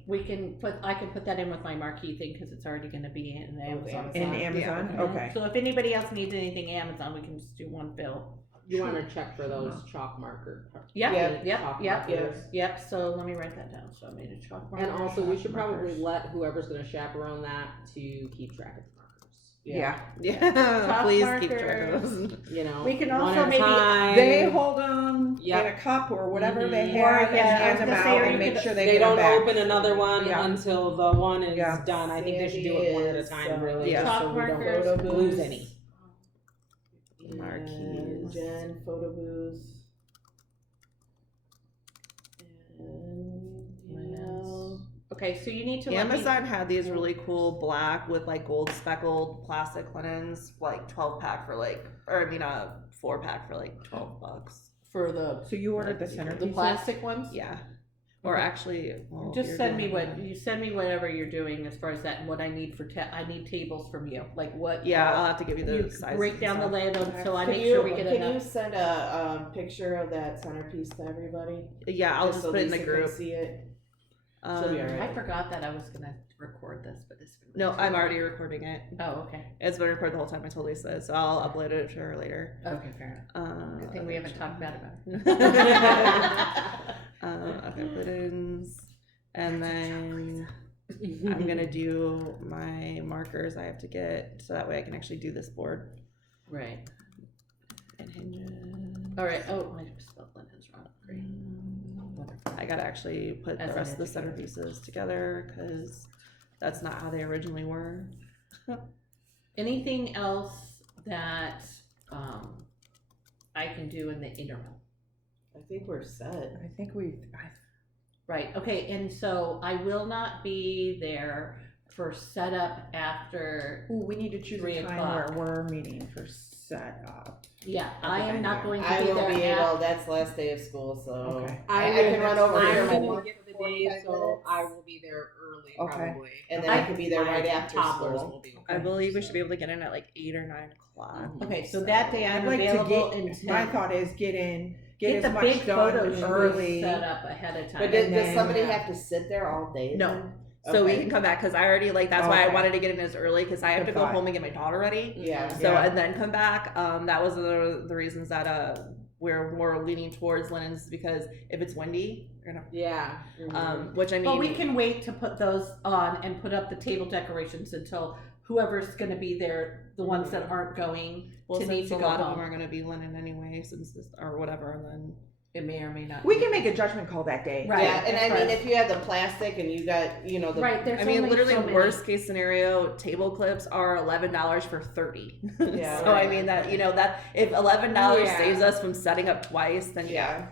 We can I can put that in with my marquee thing, cause it's already gonna be in Amazon. In Amazon? Okay. So if anybody else needs anything Amazon, we can just do one bill. You want to check for those chalk marker. Yep, Yeah. Chalk yep, markers. Yep, so let me write that down, so I made a chalk marker. And also, we should chalk probably markers. let whoever's going to chaperone that to keep track of the markers. Yeah. Yeah. Chalk Please markers. keep track of those. You know, We can one also at a maybe- time. They hold them Yep. in a cup or whatever they Mhm. have Or, and yeah, I hand was them gonna say, out or and you make could- sure they They get them don't back. open another one Yeah. until the one is Yeah. done. I think they should do it one at a time, really, Yeah. just so Chalk we markers. don't lose any. Marquees. And Jen photo booth. And email. Okay, so you need to let me. Amazon had these really cool black with like gold speckled plastic linens, like 12-pack for like, or I mean a 4-pack for like $12. For the So you ordered the centerpieces? plastic ones? Yeah. Or Okay. actually, well, Just you're send me doing what, that. you send me whatever you're doing as far as that and what I need for I need tables from you, like what. Yeah, I'll have to give you the You sizes break and down the stuff. layout so I Can make you, sure we get can you enough. send a picture of that centerpiece to everybody? Yeah, I'll just so put it in the Lisa can group. see it. Um, She'll be alright. I forgot that I was gonna record this, but it's been. No, I'm already recording it. Oh, okay. It's been recorded the whole time. I told Lisa, so I'll upload it to her later. Okay, fair enough. Good thing we haven't talked bad about it. Okay, put-ins, and then I'm gonna do my markers I have to get, so that way I can actually do this board Right. and hinges. All right. Oh, I spelled linens wrong. Great. Wonderful. I gotta actually put As the an rest of the educator. centerpieces together because that's not how they originally were. Anything else that I can do in the interim? I think we're set. I think Right, okay, and so I will not be there for setup after, ooh, we need to choose 3 a time o'clock. where we're meeting for setup. yeah, I am not going to I be won't there be at. able. That's last day of school, so Okay. I can run over I'm here. gonna for get the 45 day, so minutes. I will be there early, Okay. probably. And then I can be there My right after toddlers school. will be. I believe we should be able to get in at like 8 or 9 o'clock. Okay, so that day I'm I'd like to available get, until. my thought is get Get the as big much done photo shoot early. set up ahead of time. But does, And does then- somebody have to sit there all day? No. then? So we Okay. can come back because I already like that's why I Okay. wanted to get in as early because I have to Good go thought. home and get my daughter ready. Yeah. So Yeah. and then come back. That was the reasons that we're more leaning towards linens because if it's windy, you're gonna Yeah. which I mean. But we can wait to put those on and put up the table decorations until whoever's gonna be there, the ones that aren't going well, to since need to a go lot of home. them are gonna be linen anyway, since this, or whatever, then It may or may not. We can make a judgment call that day. Right. Yeah, and I that's mean, right. if you have the plastic and you got, you know, the Right, there's I mean, only literally so many. worst case scenario, table clips are $11 for 30. Yeah, so I right. mean that that if $11 Yeah. saves us from setting up twice, then yeah.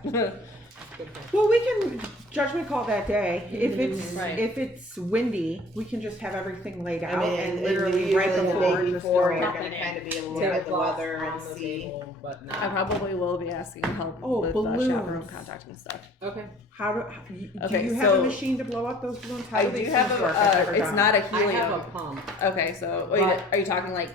Good point. Well, we can judgment call that day. If it's Right. if it's windy, we can just have everything laid out I mean, and and literally usually right the before day just before, throw you're it. gonna kind of be able to look Table at the cloth weather and on the see. table, but I not. probably will be asking help Oh, with balloons. chaperone contacting stuff. Okay. Do Okay, you have so- a machine to blow up those balloons? How I do do these have things a. work? I've never It's done not a I have helium. a pump. Okay, so But- are you talking like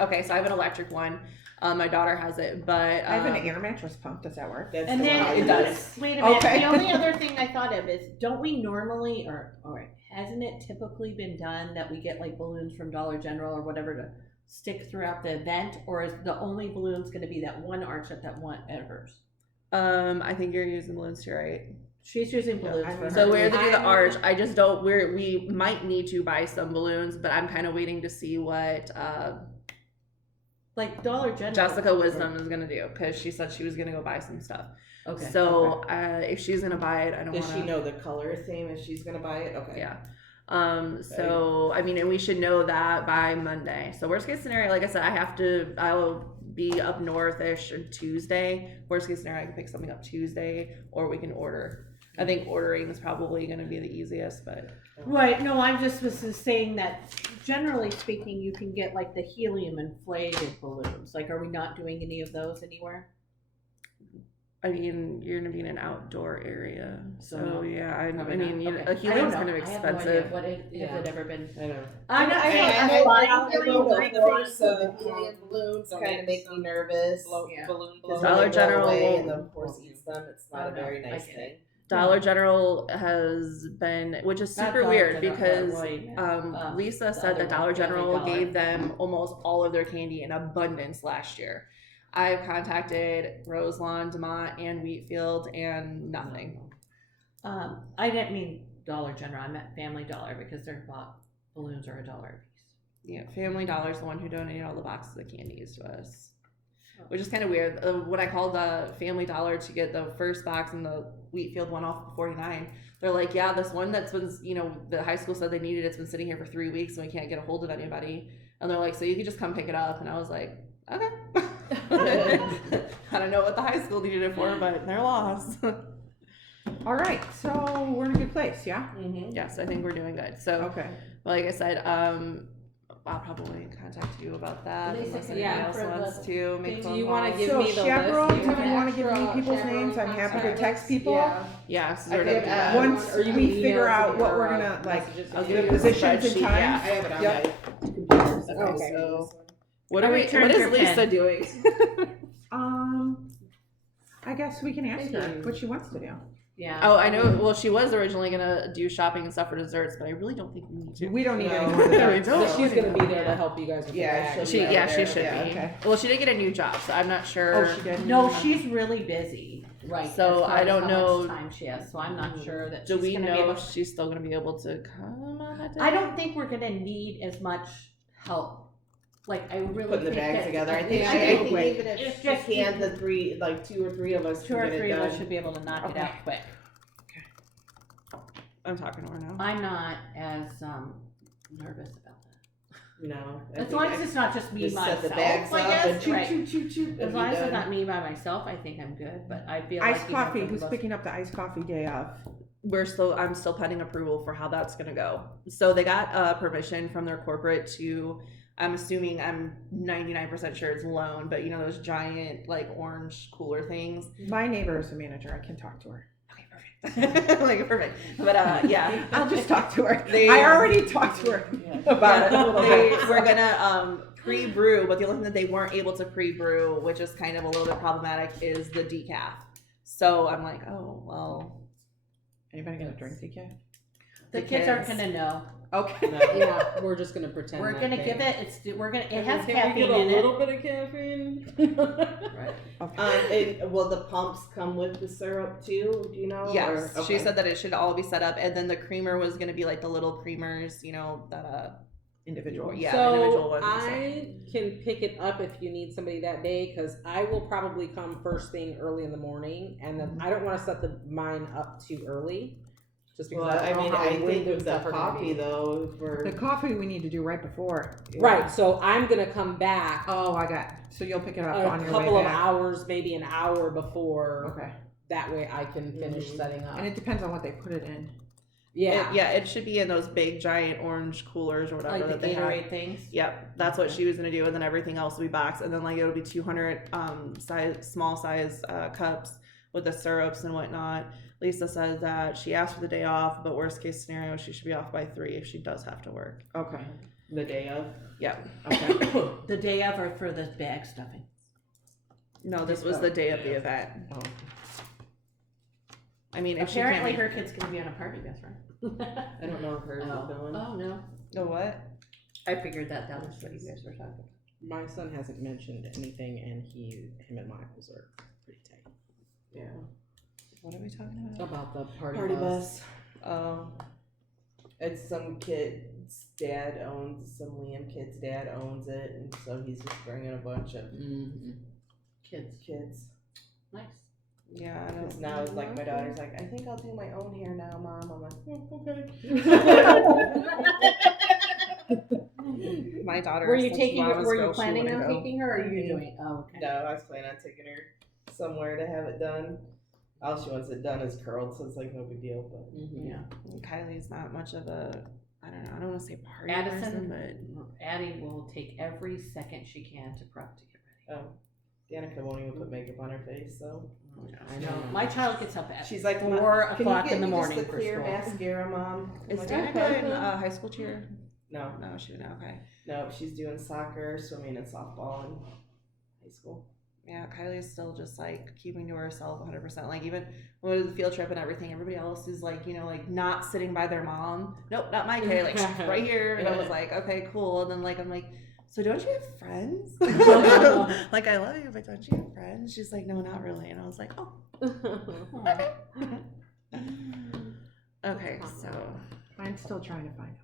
okay? So I have an electric one. My daughter has it, but I have an air mattress pump. Does that work? That's And the then one I it use. does. Wait a minute. Okay. The only other thing I thought thought of is, don't we normally, or hasn't it typically been done that we get like balloons from Dollar General or whatever to stick throughout the event, or is the only balloons going to be that one arch at that one at hers? I think you're using balloons too, right? She's using balloons I for mean, her. So we're gonna do the I'm- arch. I just don't. We might need to buy some balloons, but I'm kind of waiting to see what like Dollar General. Jessica Wisdom is gonna do, because she said she was gonna go buy some stuff. Okay. So if she's gonna buy it, I don't Does want she know the color theme if she's gonna buy it? Okay. Yeah. So I mean, and we should know that by Monday. So worst case scenario, like I said, I will be up north-ish on Tuesday. Worst case scenario, I can pick something up Tuesday, or we can order. I think ordering is probably going to be the easiest, but Right, no, I'm just was saying that generally speaking, you can get like the helium inflated balloons. Like, are we not doing any of those anywhere? I mean, you're going to be in an outdoor area. So So no, yeah, I probably mean, not. you know, Okay. a helium's I kind don't of know. I have no idea. expensive. What has Yeah. it ever been? I know. I'm not. I know the helium balloons Don't kind make of make me nervous. Yeah. Balloon Because blow. Dollar when they blow General away will- and the horse eats them, it's not a Oh, no, very I nice get it. thing. Dollar General has been, which is Not super Dollar weird General, because right, Lisa the said other that Dollar one, Family General Dollar. gave them almost all of their candy in abundance last year. I've contacted Roselawn, Demont, and Wheatfield, and nothing. I didn't mean Dollar General. I meant Family Dollar because their balloons are $1 a piece. Yeah, Family Dollar's the one who donated all the boxes of candies to us, which is kind of weird. When I called the Family Dollar to get the first box and the Wheatfield one off for $49, they're like, yeah, this one that's been, the high school said they needed, it's been sitting here for 3 weeks and we can't get a hold of anybody. And they're like, so you could just come pick it up. And I was like, okay. I don't know what the high school needed it for, but they're lost. All right, so we're in a good place, yeah? Mm-hmm. Yes, I think we're doing good. So, Okay. like I said, I'll probably contact you about that. Lisa, Unless can anybody you else for wants the to make thing? phone Do you wanna calls. give So me the chaperones, list? if you have wanna give me extra people's chaperone names, I'm happy to contact text lists? people. Yeah. Yeah, I sort can of. add- Once Or you can we email figure it to out me what or, we're gonna, like, messages I'll to give me. you a positions and spreadsheet, times. yeah. I have it on Yep. my computer. Okay. So What I what returned is your Lisa pen. doing? I guess we can ask Thank her you. what she wants to do. Yeah. Oh, I know. Well, she was originally gonna do shopping and stuff for desserts, but I really don't think we need to. We don't need No. any more No, we desserts. don't. So she's gonna be there to help you guys with Yeah, the she'll bag. be right there. She should Yeah, be. okay. Well, she did get a new job, so I'm not sure. Oh, she did? No, she's really busy. Right. So, as far I as don't how know- much time she has. So I'm not sure that Do she's we gonna be know able. if she's still gonna be able to come on that day? I don't think we're gonna need as much help. Like I really putting the think bags that- together. I I think think wait. even if It's she just- can, the three, like 2 or 3 of us, two can or get three it of us done. should be able to knock it Okay. out quick. I'm talking to her now. I'm not as nervous about that. No, I As think long I as it's not just me just myself, set the bags I up guess. and Right. choo. As long as it's not me by myself, I think I'm good. But I feel Iced like even coffee, for who's most- picking up the iced coffee day of? I'm still pending approval for how that's gonna go. So they got permission from their corporate to, I'm assuming, I'm 99% sure it's loan, but those giant like orange cooler things. My neighbor is a manager, I can talk to her. Okay, perfect. Like perfect. But yeah. I'll just talk to her. They- I already talked to her about it a little They bit. were gonna pre-brew, but the only thing that they weren't able to pre-brew, which is kind of a little bit problematic, is the decaf. So I'm like, oh well. Anybody gonna drink decaf? The kids aren't gonna know. Okay. Yeah, we're just gonna pretend. We're that gonna they- give it. It has Can we caffeine get a in it. little bit of caffeine? Right. Okay. And will the pumps come with the syrup too? Do you know? Yes, Or- she okay. said that it should all be set up, and then the creamer was gonna be like the little creamers, that Individual. Yeah, so individual ones. I can pick it up if you need somebody that day, because I will probably come first thing early in the morning, and then I don't want to set mine up too early, just because Well, I I don't mean, know how I think windy with the stuff are gonna coffee be. though, The for coffee we need to do right before. Right, so I'm gonna come back Oh, I got, so you'll pick it up a on your couple way of back. hours, maybe an hour before. Okay. That way I can finish Mhm. setting up. And it depends on what they put it in. Yeah. it should be in those big giant orange coolers or whatever Like the that they have. Gatorade things. Yep, that's what she was gonna do, and then everything else will be boxed, and then like it'll be 200 small size cups with the syrups and whatnot. Lisa said that she asked for the day off, but worst case scenario, she should be off by 3 if she does have to work. Okay. the day of. Yep. Okay. The day of or for the bag stuffing. No, this was the day of the event. Oh. I mean, if Apparently she her can't kid's gonna be on a party bus, right? I don't know if hers is going. Oh, no. the what? I figured that was what you guys were talking. My son hasn't mentioned anything, and him and Michael's are pretty tight Yeah. What are we talking about? about the party, Party bus. bus. Oh, It's some kid's dad owns, some Liam kid's dad owns it, and so he's just bringing a bunch of kids. Nice. yeah, I don't. Because now, like, my daughter's like, I think I'll do my own hair now, Mom. I'm like, okay. My daughter. Were you since taking? Mama's Were you girl, she planning wouldn't on go. taking her, or are you doing? Oh, okay. No, I was planning on taking her somewhere to have it done. All she wants it done is curled, so it's like no big deal. But Yeah. Kylie's not much of a. I don't know. I don't want to say party Addison, person, but Addie will take every second she can to prep to get ready. Danica won't even put makeup on her face, so I No, know. my child gets up at she's like, 4 "Can you o'clock get in the me just morning the for clear school. mascara, Mom?" I'm is like, Danica "Okay." in high school cheer? No, No, she didn't. Okay. no, she's doing soccer, swimming, and softball in high school. Yeah, Kylie's still just like keeping to herself 100%. Like, even when we did the field trip and everything, everybody else is like, like not sitting by their mom. Nope, not my Kay. Like, she's right here. And I was like, okay, cool. And then, like, I'm like, so don't you have friends? Like, I love you, but don't you have friends? She's like, no, not really. And I was like, oh, okay. Okay, so I'm still trying to find out.